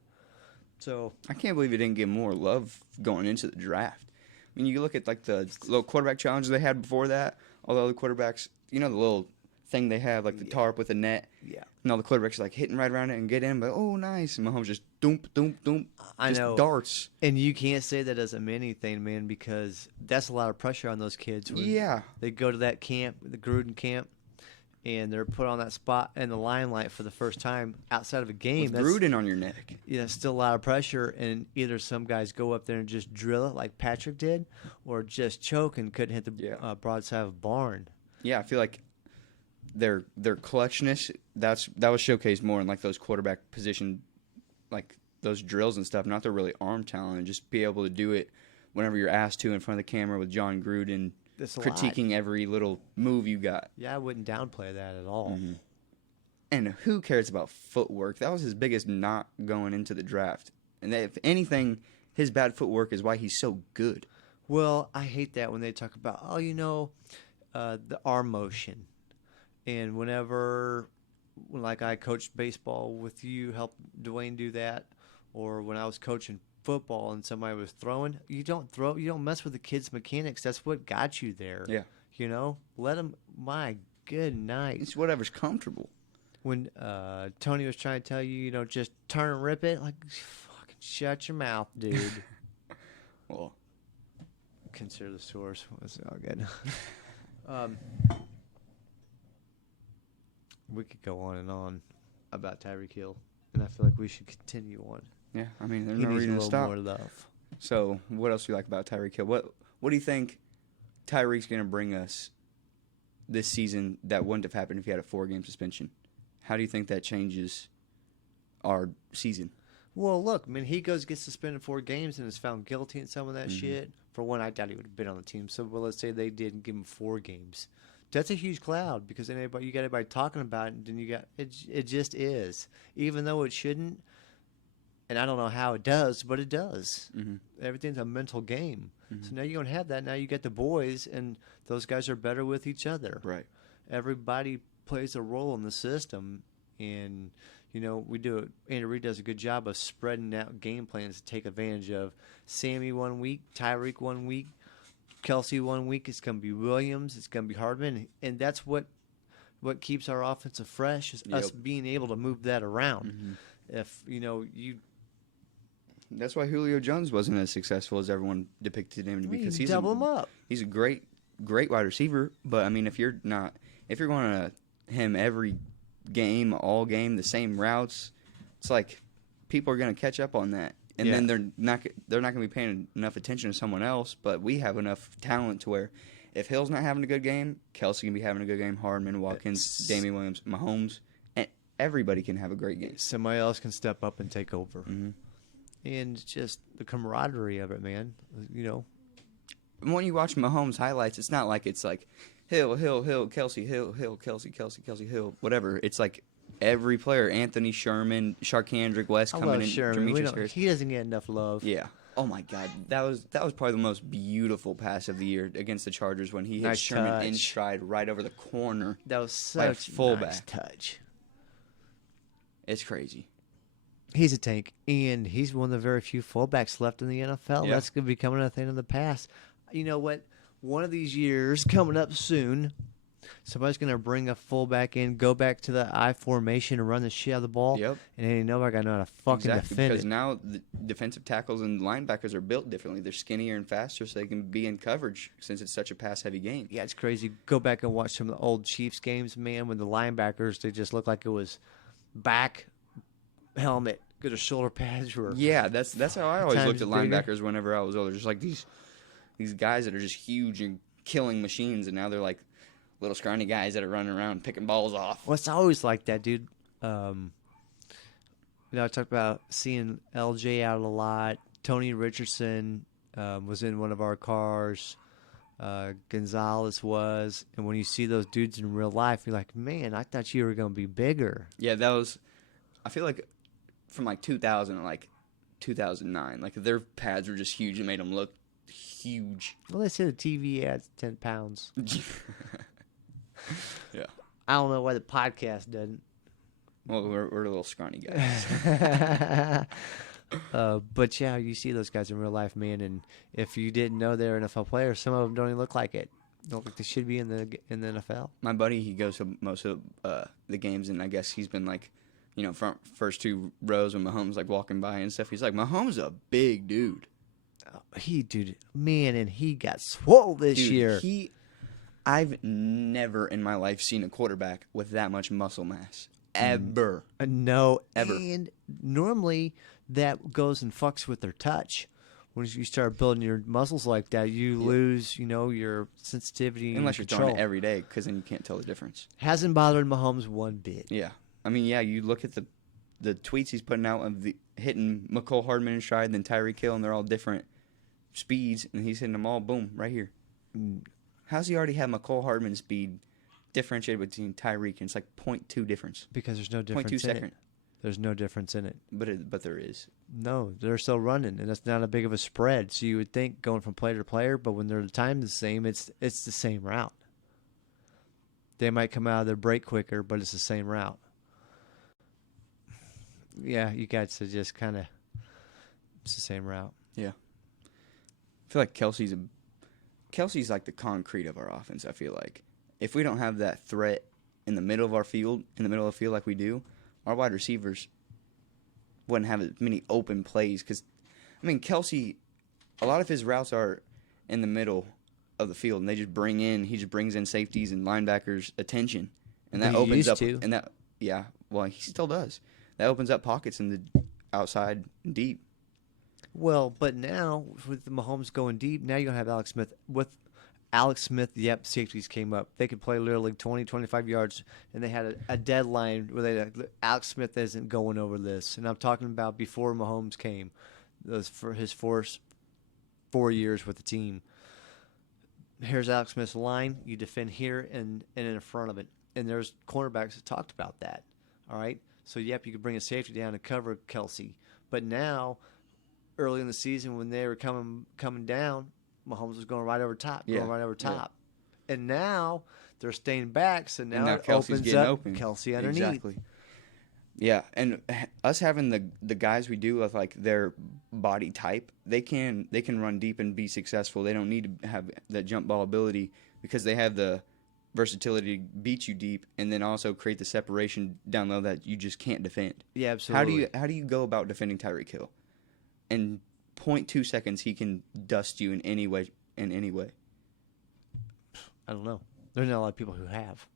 So I can't believe he didn't get more love going into the draft. I mean, you look at like the little quarterback challenges they had before that. All the other quarterbacks, the little thing they have, like the tarp with the net. Yeah. And all the quarterbacks are like hitting right around it and get in, but nice. And Mahomes just doomp, doomp, doomp. I know. Darts. And you can't say that as a mini thing, man, because that's a lot of pressure on those kids. Yeah. They go to that camp, the Gruden camp, and they're put on that spot in the limelight for the first time outside of a game. With Gruden on your neck. Yeah, still a lot of pressure, and either some guys go up there and just drill it like Patrick did, or just choke and couldn't hit the broadside of a barn. Yeah, I feel like their clutchness, that was showcased more in like those quarterback position, like those drills and stuff, not their really arm talent, and just be able to do it whenever you're asked to in front of the camera with John Gruden. Critiquing every little move you got. Yeah, I wouldn't downplay that at all. Mm-hmm. And who cares about footwork? That was his biggest knock going into the draft. And if anything, his bad footwork is why he's so good. Well, I hate that when they talk about, the arm motion. And when I coached baseball with you, helped Dwayne do that, or when I was coaching football and somebody was throwing, you don't mess with the kid's mechanics. That's what got you there. Yeah. Let them, my good night. It's whatever's comfortable. When Tony was trying to tell you, just turn and rip it, like, fucking shut your mouth, dude. Well, consider the source. It's all good. We could go on and on about Tyreek Hill, and I feel like we should continue on. Yeah, I mean, there's no reason to stop. More love. So, what else do you like about Tyreek Hill? What do you think Tyreek's going to bring us this season that wouldn't have happened if he had a 4-game suspension? How do you think that changes our season? Well, look, he gets suspended 4 games and is found guilty in some of that shit. For one, I doubt he would have been on the team. So, let's say they did and give him 4 games. That's a huge cloud because then you got everybody talking about it, and then you got it just is. Even though it shouldn't. And I don't know how it does, but it does. Mm-hmm. Everything's a mental game. Mm-hmm. So now you don't have that. Now you get the boys, and those guys are better with each other. Right. Everybody plays a role in the system, and we do it. Andy Reid does a good job of spreading out game plans to take advantage of Sammy 1 week, Tyreek 1 week, Kelsey 1 week. It's going to be Williams. It's going to be Hardman, and that's what what keeps our offensive fresh is us being able to move that around. Mm-hmm. If you. That's why Julio Jones wasn't as successful as everyone depicted him to be, because double him up. He's a great wide receiver. But I mean, if you're going to him every game, all game, the same routes, it's like people are going to catch up on that, and then they're not going to be paying enough attention to someone else. But we have enough talent to where if Hill's not having a good game, Kelsey can be having a good game. Hardman, Watkins, Damian Williams, Mahomes, and everybody can have a great game. Somebody else can step up and take over. Mm-hmm. And just the camaraderie of it, man. When you watch Mahomes highlights, it's not like it's like Hill, Kelsey, Hill, Kelsey, Hill, whatever. It's like every player, Anthony Sherman, Sharkandrick West coming in. Sherman. He doesn't get enough love. Yeah. Oh my God, that was probably the most beautiful pass of the year against the Chargers when he hit Sherman in stride right over the corner. That was such a nice touch. It's crazy. He's a tank, and he's one of the very few fullbacks left in the NFL. Yeah. That's going to be coming a thing in the past. You know what? One of these years coming up soon, somebody's going to bring a fullback in, go back to the I formation and run the shit out of the ball. Yep. And ain't nobody going to know how to fucking defend because it. now the defensive tackles and linebackers are built differently. They're skinnier and faster, so they can be in coverage since it's such a pass-heavy game. Yeah, it's crazy. Go back and watch some of the old Chiefs games, man, when the linebackers, they just look like it was back helmet. Good shoulder pads were. Yeah, that's how I always looked at linebackers whenever I was older. Just like these guys that are just huge and killing machines, and now they're like little scrawny guys that are running around picking balls off. Well, it's always like that, dude. I talked about seeing LJ out a lot. Tony Richardson was in one of our cars. Gonzalez was. And when you see those dudes in real life, you're like, man, I thought you were going to be bigger. Yeah, that was – I feel like from like 2000 to like 2009, like their pads were just huge and made them look huge. Well, they say the TV adds 10 pounds. Yeah. I don't know why the podcast doesn't. Well, we're little scrawny guys. But yeah, you see those guys in real life, man. And if you didn't know they're NFL players, some of them don't even look like it. Don't look like they should be in the NFL. My buddy, he goes to most of the games, and I guess he's been like, first two rows when Mahomes like walking by and stuff. He's like, Mahomes a big dude. And he got swole this year. I've never in my life seen a quarterback with that much muscle mass. Ever. No. Ever. And normally that goes and fucks with their touch. When you start building your muscles like that, you lose, your sensitivity. Unless and you're throwing it every day, because then you can't tell the difference. Hasn't bothered Mahomes one bit. Yeah. I mean, you look at the tweets he's putting out of hitting McCole Hardman in stride, then Tyreek Hill, and they're all different speeds, and he's hitting them all, boom, right here. How's he already have McCole Hardman's speed differentiated between Tyreek, and it's like 0.2 difference? Because there's no difference 0.2 in second. it. There's no difference in it. But there is. No, they're still running, and it's not a big of a spread. So you would think going from player to player, but when they're the time the same, it's the same route. They might come out of their break quicker, but it's the same route. Yeah, you got to just kind of, it's the same route. Yeah. I feel like Kelsey's like the concrete of our offense, I feel like. If we don't have that threat in the middle of our field, like we do, our wide receivers wouldn't have as many open plays. Because, Kelsey, a lot of his routes are in the middle of the field, and he just brings in safeties and linebackers' attention. And that opens up. And that, yeah, well, he still does. That opens up pockets in the outside and deep. Well, but now with the Mahomes going deep, now you're going to have Alex Smith. With Alex Smith, safeties came up. They could play literally 20, 25 yards, and they had a deadline where Alex Smith isn't going over this. And I'm talking about before Mahomes came, those for his first 4 years with the team. Here's Alex Smith's line. You defend here and in front of it. And there's cornerbacks that talked about that. All right? So, you could bring a safety down and cover Kelsey. But now, early in the season when they were coming down, Mahomes was going right over top. And now they're staying back, so now it opens up Kelsey underneath. Exactly. Yeah, and us having the guys we do with like their body type, they can run deep and be successful. They don't need to have that jump ball ability because they have the versatility to beat you deep, and then also create the separation down low that you just can't defend. Yeah, absolutely. How do you go about defending Tyreek Hill? In 0.2 seconds, he can dust you in any way. I don't know. There's not a lot of people who have.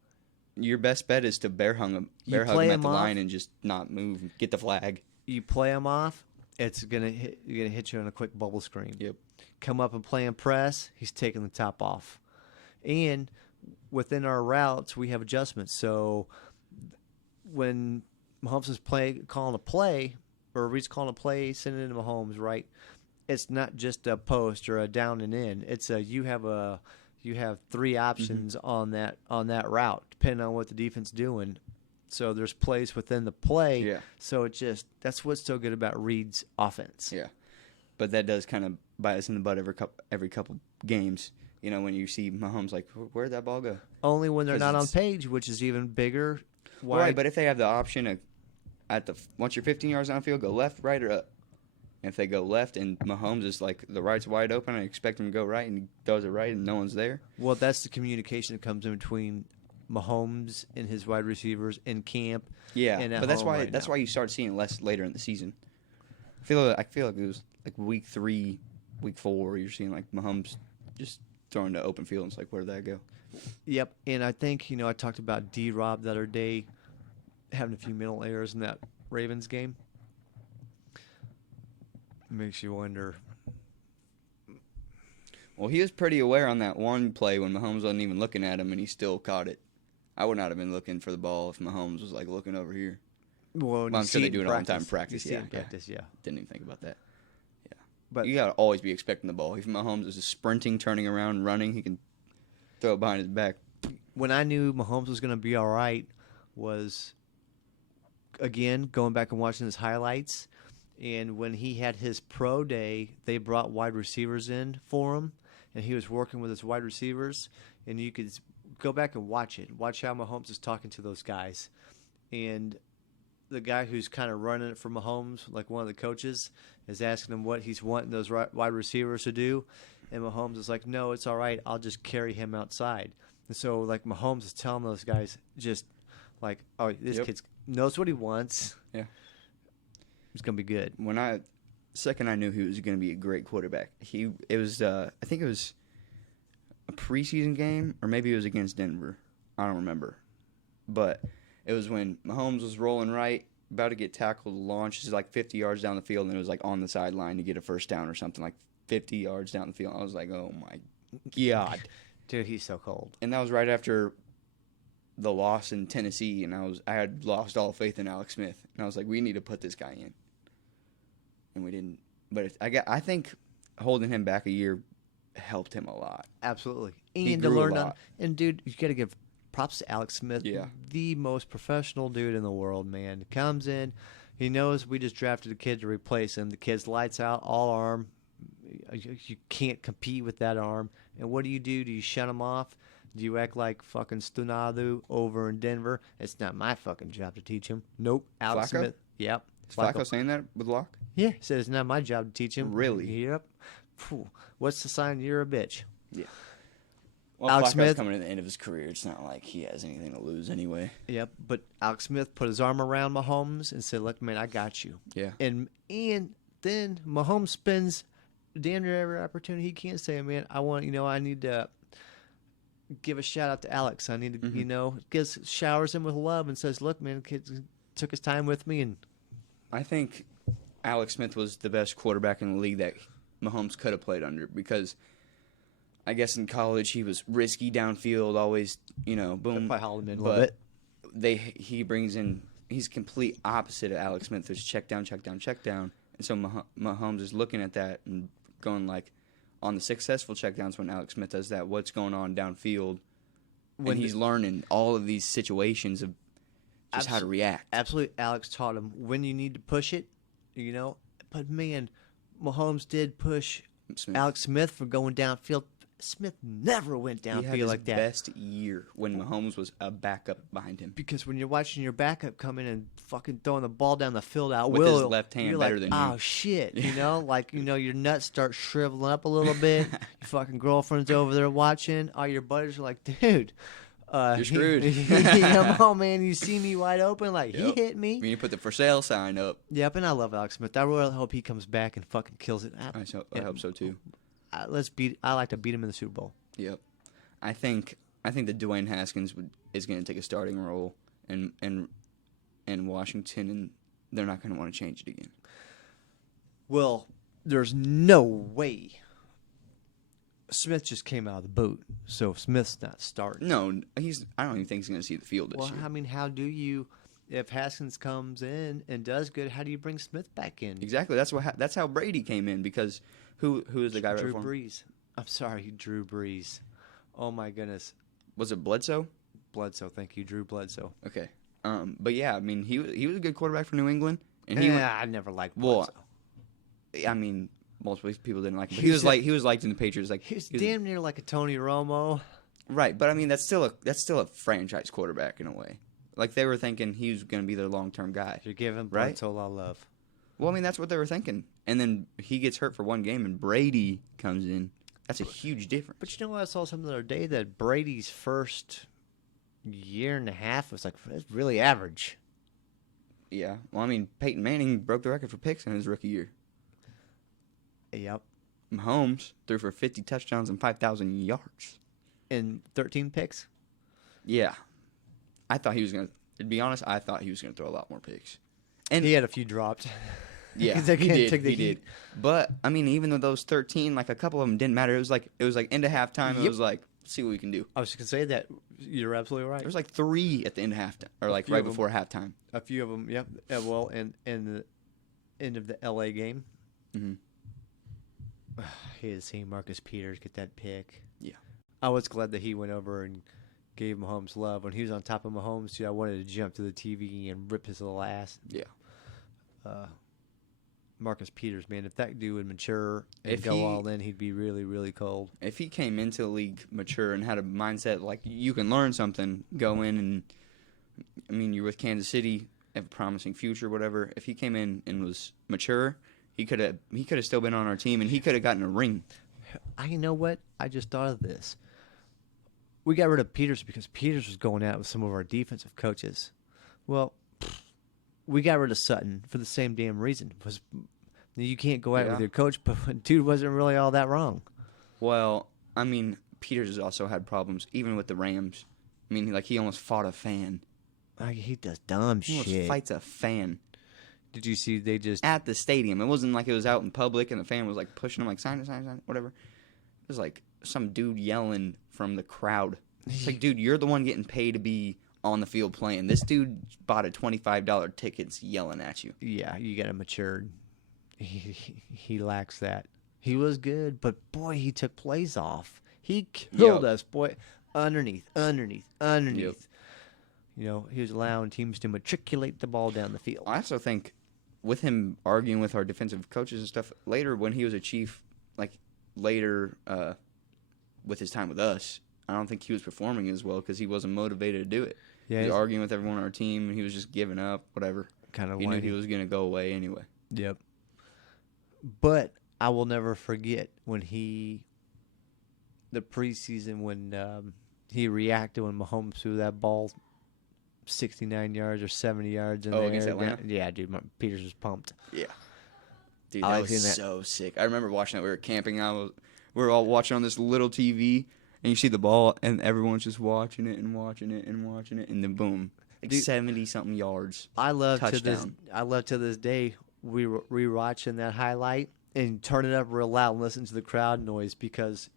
Your best bet is to bear hug him at the line and just not move, get the flag. You play him off, it's gonna hit you on a quick bubble screen. Yep. Come up and play him press, he's taking the top off. And within our routes, we have adjustments. So when Mahomes is calling a play, or Reed's calling a play, sending it to Mahomes, right? It's not just a post or a down and in. It's you have three options on that route, depending on what the defense is doing. So there's plays within the play. Yeah. So that's what's so good about Reed's offense. Yeah. But that does kind of bite us in the butt every couple games. You know, when you see Mahomes, like, where'd that ball go? Only when they're not on page, which is even bigger. Why? Right, but if they have the option of once you're 15 yards downfield, go left, right, or up. And if they go left and Mahomes is like the right's wide open, I expect him to go right, and he throws it right, and no one's there. Well, that's the communication that comes in between Mahomes and his wide receivers in camp. Yeah, and but that's why you start seeing it less later in the season. I feel like it was like week 3, week 4, you're seeing like Mahomes just throwing to open field. And it's like, where'd that go? Yep, and I think I talked about D-Rob the other day having a few mental errors in that Ravens game. Makes you wonder. Well, he was pretty aware on that one play when Mahomes wasn't even looking at him, and he still caught it. I would not have been looking for the ball if Mahomes was like looking over here. Well, I'm sure they do it all the time in practice. Yeah, practice. Yeah. Didn't even think about that. Yeah, but you gotta always be expecting the ball. If Mahomes is sprinting, turning around, running, he can throw it behind his back. When I knew Mahomes was going to be all right was, again, going back and watching his highlights. And when he had his pro day, they brought wide receivers in for him, and he was working with his wide receivers. And you could go back and watch it. Watch how Mahomes is talking to those guys. And the guy who's kind of running it for Mahomes, like one of the coaches, is asking him what he's wanting those wide receivers to do. And Mahomes is like, no, it's all right. I'll just carry him outside. And so, like, Mahomes is telling those guys just like, oh, this kid knows what he wants. Yeah. It's going to be good. Second I knew he was going to be a great quarterback. I think it was a preseason game, or maybe it was against Denver. I don't remember. But it was when Mahomes was rolling right, about to get tackled, launched like 50 yards down the field, and it was like on the sideline to get a first down or something, like 50 yards down the field. I was like, oh my God. Dude, he's so cold. And that was right after the loss in Tennessee, and I had lost all faith in Alex Smith. And I was like, we need to put this guy in. And we didn't. But I think holding him back a year helped him a lot. Absolutely. He And to grew a learn lot. And, dude, you got to give props to Alex Smith. Yeah. The most professional dude in the world, man. Comes in. He knows we just drafted a kid to replace him. The kid's lights out, all arm. You can't compete with that arm. And what do? Do you shut him off? Do you act like fucking Stunadu over in Denver? It's not my fucking job to teach him. Nope. Alex Flacco? Smith. Yep. Is Flacco saying that with Locke? Yeah. He said it's not my job to teach him. Really? Yep. Phew. What's the sign? You're a bitch. Yeah. Well, Alex Flacco's Smith coming to the end of his career. It's not like he has anything to lose anyway. Yep. But Alex Smith put his arm around Mahomes and said, "Look, man, I got you." Yeah. And then Mahomes spends damn near every opportunity he can say, "Man, I need to give a shout out to Alex. I need to, showers him with love and says, look, man, kid took his time with me." And I think Alex Smith was the best quarterback in the league that Mahomes could have played under, because I guess in college he was risky downfield, always, boom. probably hauled him in a little bit. He brings in, he's complete opposite of Alex Smith. There's check down, check down, check down. And so Mahomes is looking at that and going like, on the successful checkdowns when Alex Smith does that, what's going on downfield? And he's learning all of these situations of just how to react. Absolutely. Alex taught him when you need to push it, But, man, Mahomes did push Alex Smith for going downfield. Smith never went downfield like that. He had his best year when Mahomes was a backup behind him. Because when you're watching your backup come in and fucking throwing the ball down the field out with his left hand you're better like, than you. oh shit, your nuts start shriveling up a little bit. Your fucking girlfriend's over there watching. All your buddies are like, dude, You're screwed. Come on, man. You see me wide open. Like, Yep. he hit me. When you put the for sale sign up. Yep, and I love Alex Smith. I really hope he comes back and fucking kills it. I hope so too. I like to beat him in the Super Bowl. Yep. I think that Dwayne Haskins is going to take a starting role in Washington, and they're not going to want to change it again. Well, there's no way. Smith just came out of the boot, so Smith's not starting. No, I don't even think he's going to see the field this year. I mean, how do you, if Haskins comes in and does good, how do you bring Smith back in? Exactly. That's how Brady came in, because who is the guy right Drew before him? Brees. I'm sorry, Drew Brees. Oh my goodness. Was it Bledsoe? Bledsoe, thank you, Drew Bledsoe. Okay. But yeah, I mean, he was a good quarterback for New England, and I never liked Bledsoe. I mean, multiple people didn't like him. But he was liked in the Patriots. Like He's damn near like a Tony Romo. Right, but I mean that's still a franchise quarterback in a way. Like they were thinking he was going to be their long-term guy. You're giving Bledsoe a lot of love. Well, I mean that's what they were thinking, and then he gets hurt for one game, and Brady comes in. That's a huge difference. But you know what? I saw something the other day that Brady's first year and a half was really average. Yeah. Well, I mean Peyton Manning broke the record for picks in his rookie year. Yep. Mahomes threw for 50 touchdowns and 5,000 yards. And 13 picks? Yeah. I thought he was going to be honest, I thought he was going to throw a lot more picks. And he had a few dropped. Yeah, he did. But, I mean, even though those 13, like, a couple of them didn't matter. It was like into halftime. Yep. It was like, see what we can do. I was going to say that. You're absolutely right. There was like 3 at the end of halftime, or like right before halftime. A few of them, yep. Well, and the end of the L.A. game. Mm-hmm. I hated seeing Marcus Peters get that pick. Yeah. I was glad that he went over and gave Mahomes love. When he was on top of Mahomes, I wanted to jump to the TV and rip his little ass. Yeah. Marcus Peters, man, if that dude would mature and go all in, he'd be really, really cold. If he came into the league mature and had a mindset like you can learn something, go in and, I mean, you're with Kansas City, have a promising future, whatever. If he came in and was mature, he could have still been on our team, and he could have gotten a ring. You know what? I just thought of this. We got rid of Peters because Peters was going out with some of our defensive coaches. Well, we got rid of Sutton for the same damn reason. You can't go out with your coach, but dude wasn't really all that wrong. Well, I mean, Peters has also had problems, even with the Rams. I mean, like, he almost fought a fan. He does dumb shit. He almost fights a fan. Did you see they just... At the stadium. It wasn't like it was out in public and the fan was, like, pushing him, like, sign, whatever. It was, like, some dude yelling from the crowd. It's like, dude, you're the one getting paid to be on the field playing. This dude bought a $25 tickets yelling at you. Yeah, you got to mature. He lacks that. He was good, but, boy, he took plays off. He killed us, boy. Underneath. Yep. You know, he was allowing teams to matriculate the ball down the field. I also think with him arguing with our defensive coaches and stuff, later when he was a Chief, like later with his time with us, I don't think he was performing as well because he wasn't motivated to do it. Yeah, he was arguing with everyone on our team, and he was just giving up, whatever. He knew he was going to go away anyway. Yep. But I will never forget when the preseason when he reacted when Mahomes threw that ball 69 yards or 70 yards in the air. Against Atlanta? Yeah, dude, Peters was pumped. Yeah. Dude, that was so sick. I remember watching that. We were camping out. We were all watching on this little TV, and you see the ball, and everyone's just watching it, and then boom. Like 70-something yards. I love to this day we rewatching that highlight and turn it up real loud and listen to the crowd noise because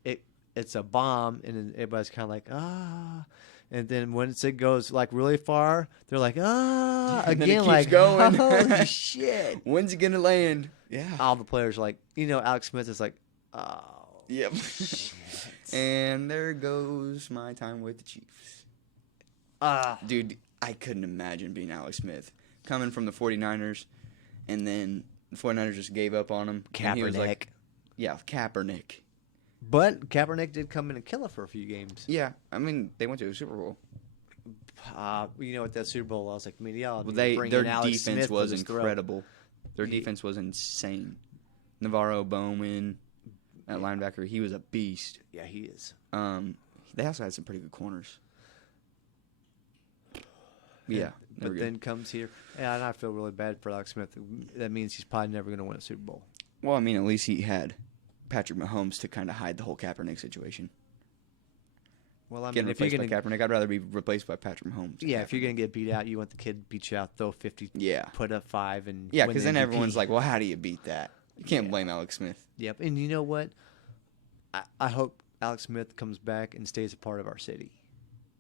it's a bomb, and everybody's kind of like, ah. And then once it goes like really far, they're like, ah, and again, then it like, keeps going. Holy shit. When's it going to land? Yeah. All the players are like, Alex Smith is like, oh. Yep. And there goes my time with the Chiefs. Dude, I couldn't imagine being Alex Smith. Coming from the 49ers, and then the 49ers just gave up on him. Kaepernick. He was like, yeah, Kaepernick. But Kaepernick did come in and kill it for a few games. Yeah, I mean, they went to a Super Bowl. At that Super Bowl, I was like, their defense was incredible. Their defense was insane. Navarro Bowman, that linebacker, he was a beast. Yeah, he is. They also had some pretty good corners. Yeah. But then comes here. Yeah, and I feel really bad for Alex Smith. That means he's probably never going to win a Super Bowl. Well, I mean, at least he had Patrick Mahomes to kind of hide the whole Kaepernick situation. Well, I mean, Getting replaced by Kaepernick, I'd rather be replaced by Patrick Mahomes. Yeah, if you're going to get beat out, you want the kid to beat you out, throw 50, put up 5, and yeah, because then everyone's like, well, how do you beat that? You can't blame Alex Smith. Yep, and you know what? I hope Alex Smith comes back and stays a part of our city.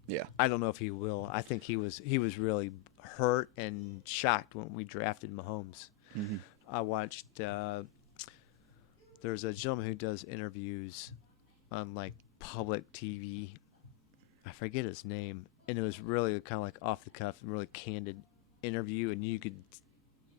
Yeah. I don't know if he will. I think he was really hurt and shocked when we drafted Mahomes. Mm-hmm. I watched there's a gentleman who does interviews on like public TV. I forget his name, and it was really kind of like off the cuff and really candid interview, and you could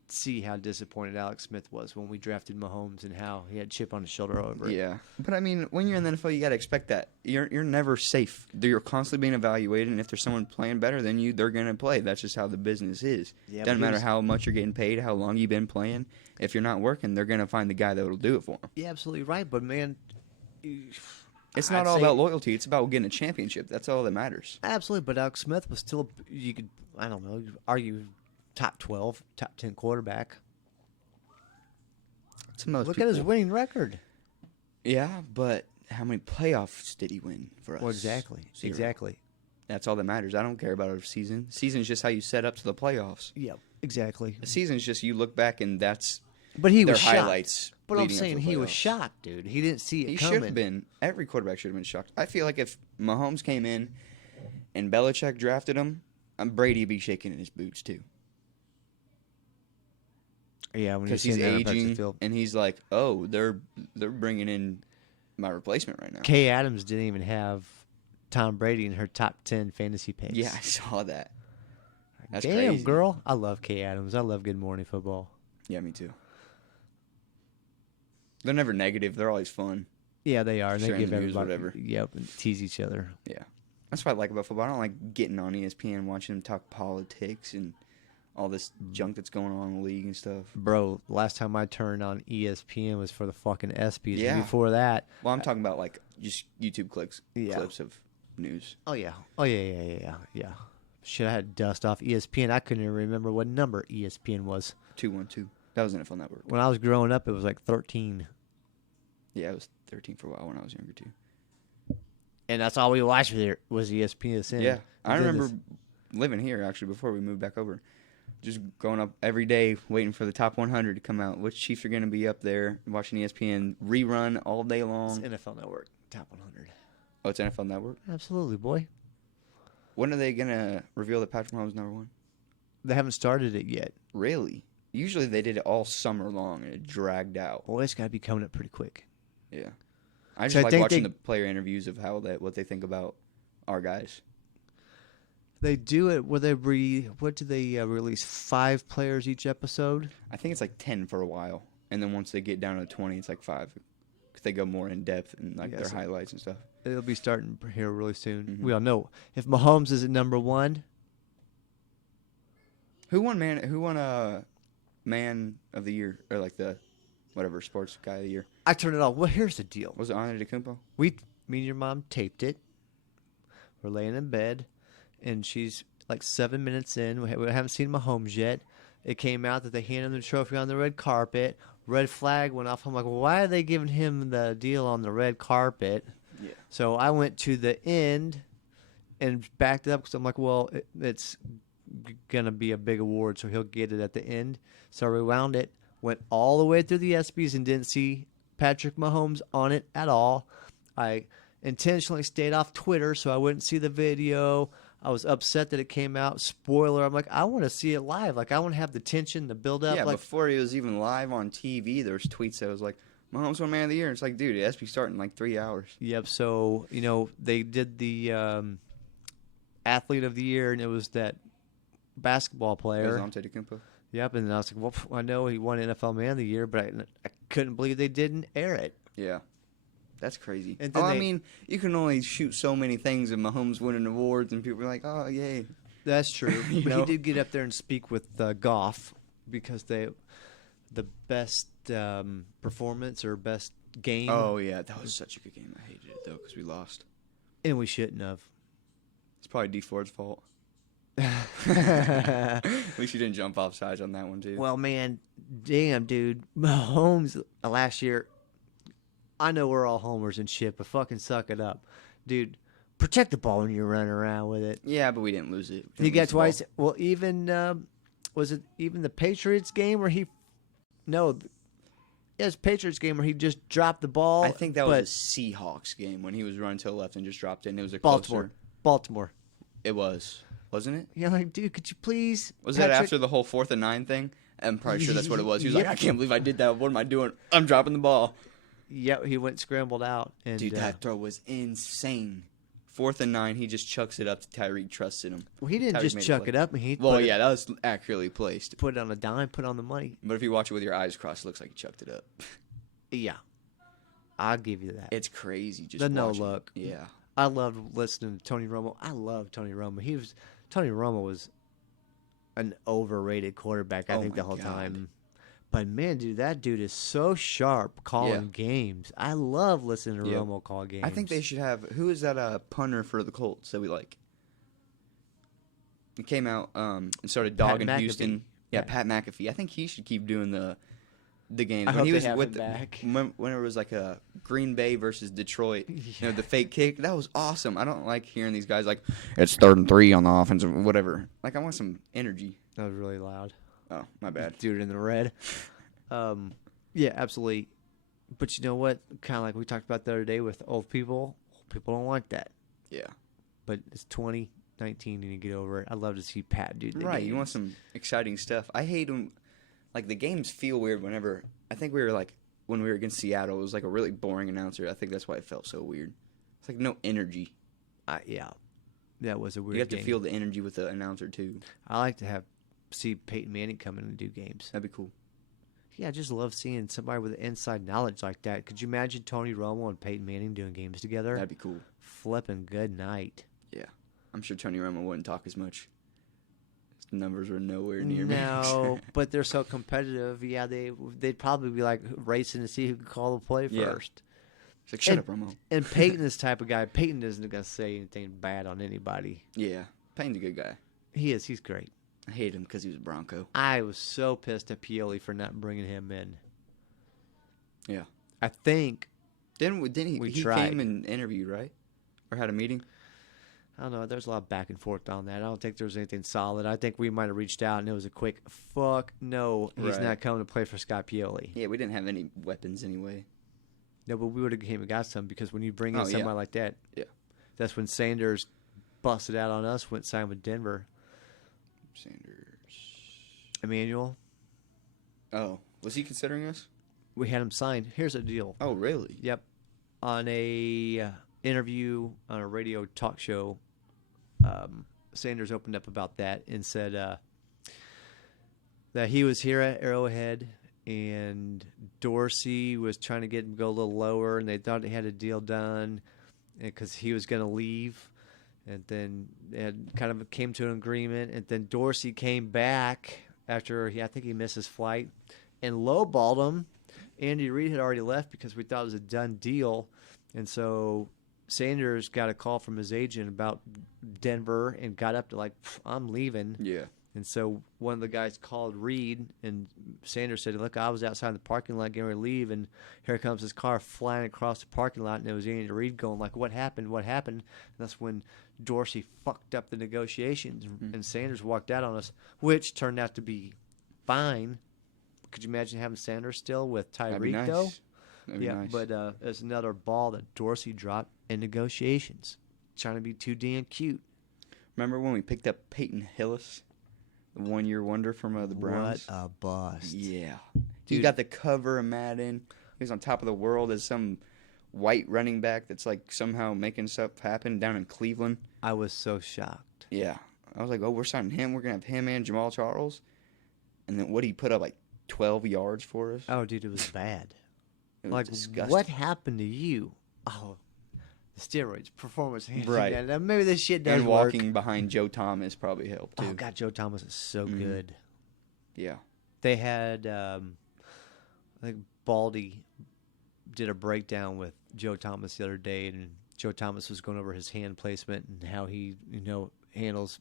see how disappointed Alex Smith was when we drafted Mahomes and how he had chip on his shoulder over it. Yeah, but I mean, when you're in the NFL, you got to expect that you're never safe. You're constantly being evaluated, and if there's someone playing better than you, they're gonna play. That's just how the business is. Yeah, doesn't matter how much you're getting paid, how long you've been playing. If you're not working, they're gonna find the guy that will do it for them. Yeah, absolutely right. But man, it's not all about loyalty. It's about getting a championship. That's all that matters. Absolutely, but Alex Smith was still, you could, I don't know, argue top 12, top 10 quarterback. Look at his winning record. Yeah, but how many playoffs did he win for us? Well, exactly. 0. Exactly. That's all that matters. I don't care about a season. Season's just how you set up to the playoffs. Yep, exactly. The season's just you look back and that's he their was highlights. Shocked. But I'm saying he was shocked, dude. He didn't see it coming. He should have been. Every quarterback should have been shocked. I feel like if Mahomes came in and Belichick drafted him, Brady would be shaking in his boots too. Yeah, because he's aging and he's like, oh, they're bringing in my replacement right now. Kay Adams didn't even have Tom Brady in her top 10 fantasy picks. Yeah, I saw that. That's Damn, crazy. Girl. I love Kay Adams. I love Good Morning Football. Yeah, me too. They're never negative. They're always fun. Yeah, they are. And they give everybody whatever. Yep, and tease each other. Yeah, that's what I like about football. I don't like getting on ESPN watching them talk politics and all this junk that's going on in the league and stuff. Bro, last time I turned on ESPN was for the fucking ESPYs. Yeah. And before that, well, I'm talking about like just YouTube clips of news. Oh yeah. Shit, I had to dust off ESPN. I couldn't even remember what number ESPN was. 212. That was NFL Network. When I was growing up, it was like 13. Yeah, it was 13 for a while when I was younger too. And that's all we watched there was ESPN. Yeah, I remember living here actually before we moved back over. Just going up every day, waiting for the top 100 to come out. Which Chiefs are going to be up there? Watching ESPN rerun all day long. It's NFL Network, top 100. Oh, it's NFL Network? Absolutely, boy. When are they going to reveal that Patrick Mahomes is number 1? They haven't started it yet. Really? Usually they did it all summer long, and it dragged out. Well, it's got to be coming up pretty quick. Yeah. I just like watching the player interviews of what they think about our guys. They do it where they what do they release? 5 players each episode? I think it's like 10 for a while, and then once they get down to 20, it's like 5. Because they go more in depth and their highlights and stuff. It'll be starting here really soon. Mm-hmm. We all know if Mahomes is at number 1. Who won Man of the Year or like the whatever sports guy of the year? I turned it off. Well, here's the deal. Was it Antetokounmpo? Me and your mom taped it. We're laying in bed. And she's like 7 minutes in. We haven't seen Mahomes yet. It came out that they handed him the trophy on the red carpet. Red flag went off. I'm like, well, why are they giving him the deal on the red carpet? Yeah. So I went to the end and backed it up because I'm like, well, it's going to be a big award, so he'll get it at the end. So I rewound it, went all the way through the ESPYs and didn't see Patrick Mahomes on it at all. I intentionally stayed off Twitter so I wouldn't see the video. I was upset that it came out. Spoiler. I'm like, I want to see it live. Like, I want to have the tension, the build-up. Yeah, like, before he was even live on TV, there was tweets that was like, Mahomes won Man of the Year. It's like, dude, it has to be starting in like 3 hours. Yep, so, they did the Athlete of the Year, and it was that basketball player. It was Antetokounmpo. Yep, and I was like, well, I know he won NFL Man of the Year, but I couldn't believe they didn't air it. Yeah. That's crazy. I mean, you can only shoot so many things of Mahomes winning awards, and people are like, oh, yay. That's true. But he did get up there and speak with Goff because the best performance or best game. Oh, yeah. That was such a good game. I hated it, though, because we lost. And we shouldn't have. It's probably D Ford's fault. At least you didn't jump off sides on that one, too. Well, man, damn, dude. Mahomes last year, I know we're all homers and shit, but fucking suck it up. Dude, protect the ball when you're running around with it. Yeah, but we didn't lose it. He got twice. Well, even, was it even the Patriots game where he, no, it was Patriots game where he just dropped the ball. I think that was a Seahawks game when he was running to the left and just dropped it, and it was a Baltimore. It was. Wasn't it? Yeah, like, dude, could you please? Was that after the whole 4th and 9 thing? I'm probably sure that's what it was. He was like, I can't believe I did that. What am I doing? I'm dropping the ball. Yep, he went scrambled out. And, dude, that throw was insane. 4th and 9, he just chucks it up to Tyreek, trusted him. Well, he didn't Tyreek just chuck it up. That was accurately placed. Put it on a dime, put it on the money. But if you watch it with your eyes crossed, it looks like he chucked it up. Yeah. I'll give you that. It's crazy just the watching. No look. Yeah. I loved listening to Tony Romo. I love Tony Romo. Tony Romo was an overrated quarterback, I think, the whole time. But, man, dude, that dude is so sharp calling games. I love listening to Romo call games. I think they should have – who is that punter for the Colts that we like? He came out and started dogging Houston. Yeah, Pat McAfee. I think he should keep doing the games. I hope he was they have with him back. When it was like a Green Bay versus Detroit, the fake kick, that was awesome. I don't like hearing these guys like, it's 3rd and 3 on the offense or whatever. Like, I want some energy. That was really loud. Oh, my bad. Dude in the red. Yeah, absolutely. But you know what? Kind of like we talked about the other day with old people. Old people don't want that. Yeah. But it's 2019 and you get over it. I'd love to see Pat do the Right, games. you want some exciting stuff. I hate when, like, the games feel weird whenever, I think we were, like, when we were against Seattle, it was, like, a really boring announcer. I think that's why it felt so weird. It's, like, no energy. Yeah. That was a weird You have game. to feel the energy with the announcer, too. I like to see Peyton Manning come in and do games. That'd be cool. Yeah, I just love seeing somebody with inside knowledge like that. Could you imagine Tony Romo and Peyton Manning doing games together? That'd be cool. Flipping good night. Yeah. I'm sure Tony Romo wouldn't talk as much. His numbers were nowhere near No, but they're so competitive. Yeah, they'd probably be like racing to see who can call the play first. It's like, shut up, Romo. And Peyton is the type of guy. Peyton isn't going to say anything bad on anybody. Yeah. Peyton's a good guy. He is. He's great. I hate him because he was a Bronco. I was so pissed at Pioli for not bringing him in. Yeah. I think. Didn't he? He came and interviewed, right? Or had a meeting? I don't know. There's a lot of back and forth on that. I don't think there was anything solid. I think we might have reached out and it was a quick, fuck no, he's not coming to play for Scott Pioli. Yeah, we didn't have any weapons anyway. No, but we would have came and got some because when you bring in somebody like that, that's when Sanders busted out on us, went signed with Denver. Emmanuel. Oh, was he considering us? We had him signed. Here's the deal. Oh, really? Yep. On a interview on a radio talk show, Sanders opened up about that and said that he was here at Arrowhead and Dorsey was trying to get him to go a little lower, and they thought they had a deal done because he was going to leave. And then they had kind of came to an agreement, and then Dorsey came back after I think he missed his flight and lowballed him. Andy Reid had already left because we thought it was a done deal, and so Sanders got a call from his agent about Denver and got up to like, I'm leaving. Yeah. And so one of the guys called Reid, and Sanders said, look, I was outside the parking lot getting ready to leave, and here comes this car flying across the parking lot, and it was Andy Reid going like, what happened? What happened? And that's when Dorsey fucked up the negotiations, and Sanders walked out on us, which turned out to be fine. Could you imagine having Sanders still with Tyreek, though? That'd be nice. But there's another ball that Dorsey dropped in negotiations, trying to be too damn cute. Remember when we picked up Peyton Hillis? The one-year wonder from the Browns. What a bust. Yeah. Dude. He got the cover of Madden. He was on top of the world as some white running back that's like somehow making stuff happen down in Cleveland. I was so shocked. Yeah. I was like, oh, we're signing him. We're going to have him and Jamal Charles. And then what, he put up like 12 yards for us? Oh, dude, it was bad. It was like, disgusting. What happened to you? Oh, the steroids, performance enhancing. Right. And maybe this shit does and work. walking behind Joe Thomas probably helped, too. Oh, God, Joe Thomas is so good. Yeah. They had, I think Baldy did a breakdown with Joe Thomas the other day, and Joe Thomas was going over his hand placement and how he, handles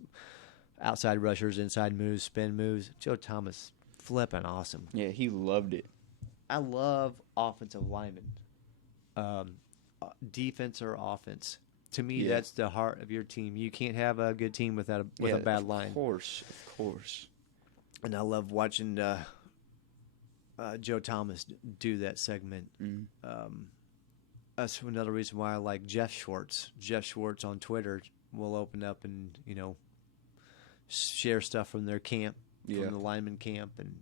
outside rushers, inside moves, spin moves. Joe Thomas, flipping awesome. Yeah, he loved it. I love offensive linemen. Defense or offense. To me, that's the heart of your team. You can't have a good team without a bad line. Of course. And I love watching Joe Thomas do that segment. That's another reason why I like Jeff Schwartz. Jeff Schwartz on Twitter will open up and share stuff from their camp, from the lineman camp, and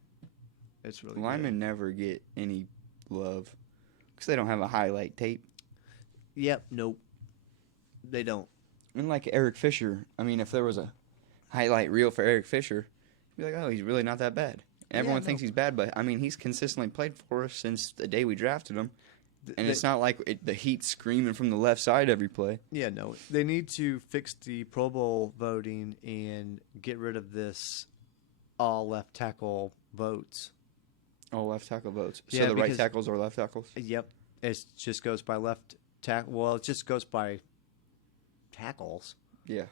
it's really linemen good. never get any love because they don't have a highlight tape. Yep, nope, they don't. And like Eric Fisher, I mean, if there was a highlight reel for Eric Fisher, you'd be like, oh, he's really not that bad. Everyone thinks he's bad, but I mean, he's consistently played for us since the day we drafted him. And it's not like the heat's screaming from the left side every play. Yeah, no. They need to fix the Pro Bowl voting and get rid of this all left tackle votes. All left tackle votes. Yeah, so the right tackles are left tackles? Yep. It just goes by left tackle. Well, it just goes by tackles. Yeah.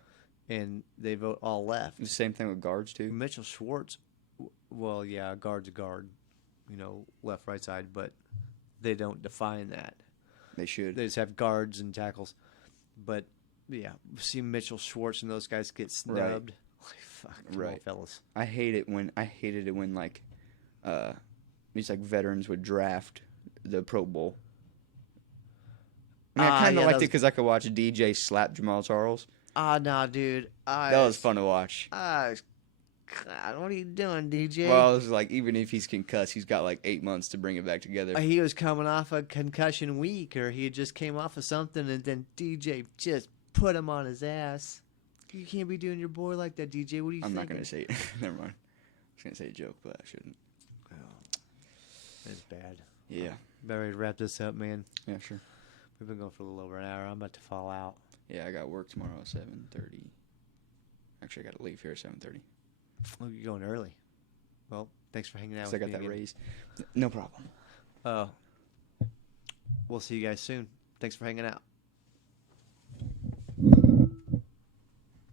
And they vote all left. The same thing with guards, too? Mitchell Schwartz, well, yeah, guard's a guard, left, right side, but they don't define that. They should. They just have guards and tackles. But, yeah, see Mitchell Schwartz and those guys get snubbed. Right. Like, fuck, come on, fellas. I hated it when like these like veterans would draft the Pro Bowl. I mean, I kind of liked it because I could watch DJ slap Jamal Charles. Nah, dude. That was fun to watch. God, what are you doing, DJ? Well, it was like, even if he's concussed, he's got like 8 months to bring it back together. He was coming off a concussion week, or he just came off of something, and then DJ just put him on his ass. You can't be doing your boy like that, DJ. What are you I'm thinking? not going to say it. Never mind. I was going to say a joke, but I shouldn't. Oh, that's bad. Yeah. Better to wrap this up, man. Yeah, sure. We've been going for a little over an hour. I'm about to fall out. Yeah, I got work tomorrow at 7:30. Actually, I got to leave here at 7:30. Oh, you're going early. Well, thanks for hanging out with me. I got that raise. No problem. We'll see you guys soon. Thanks for hanging out.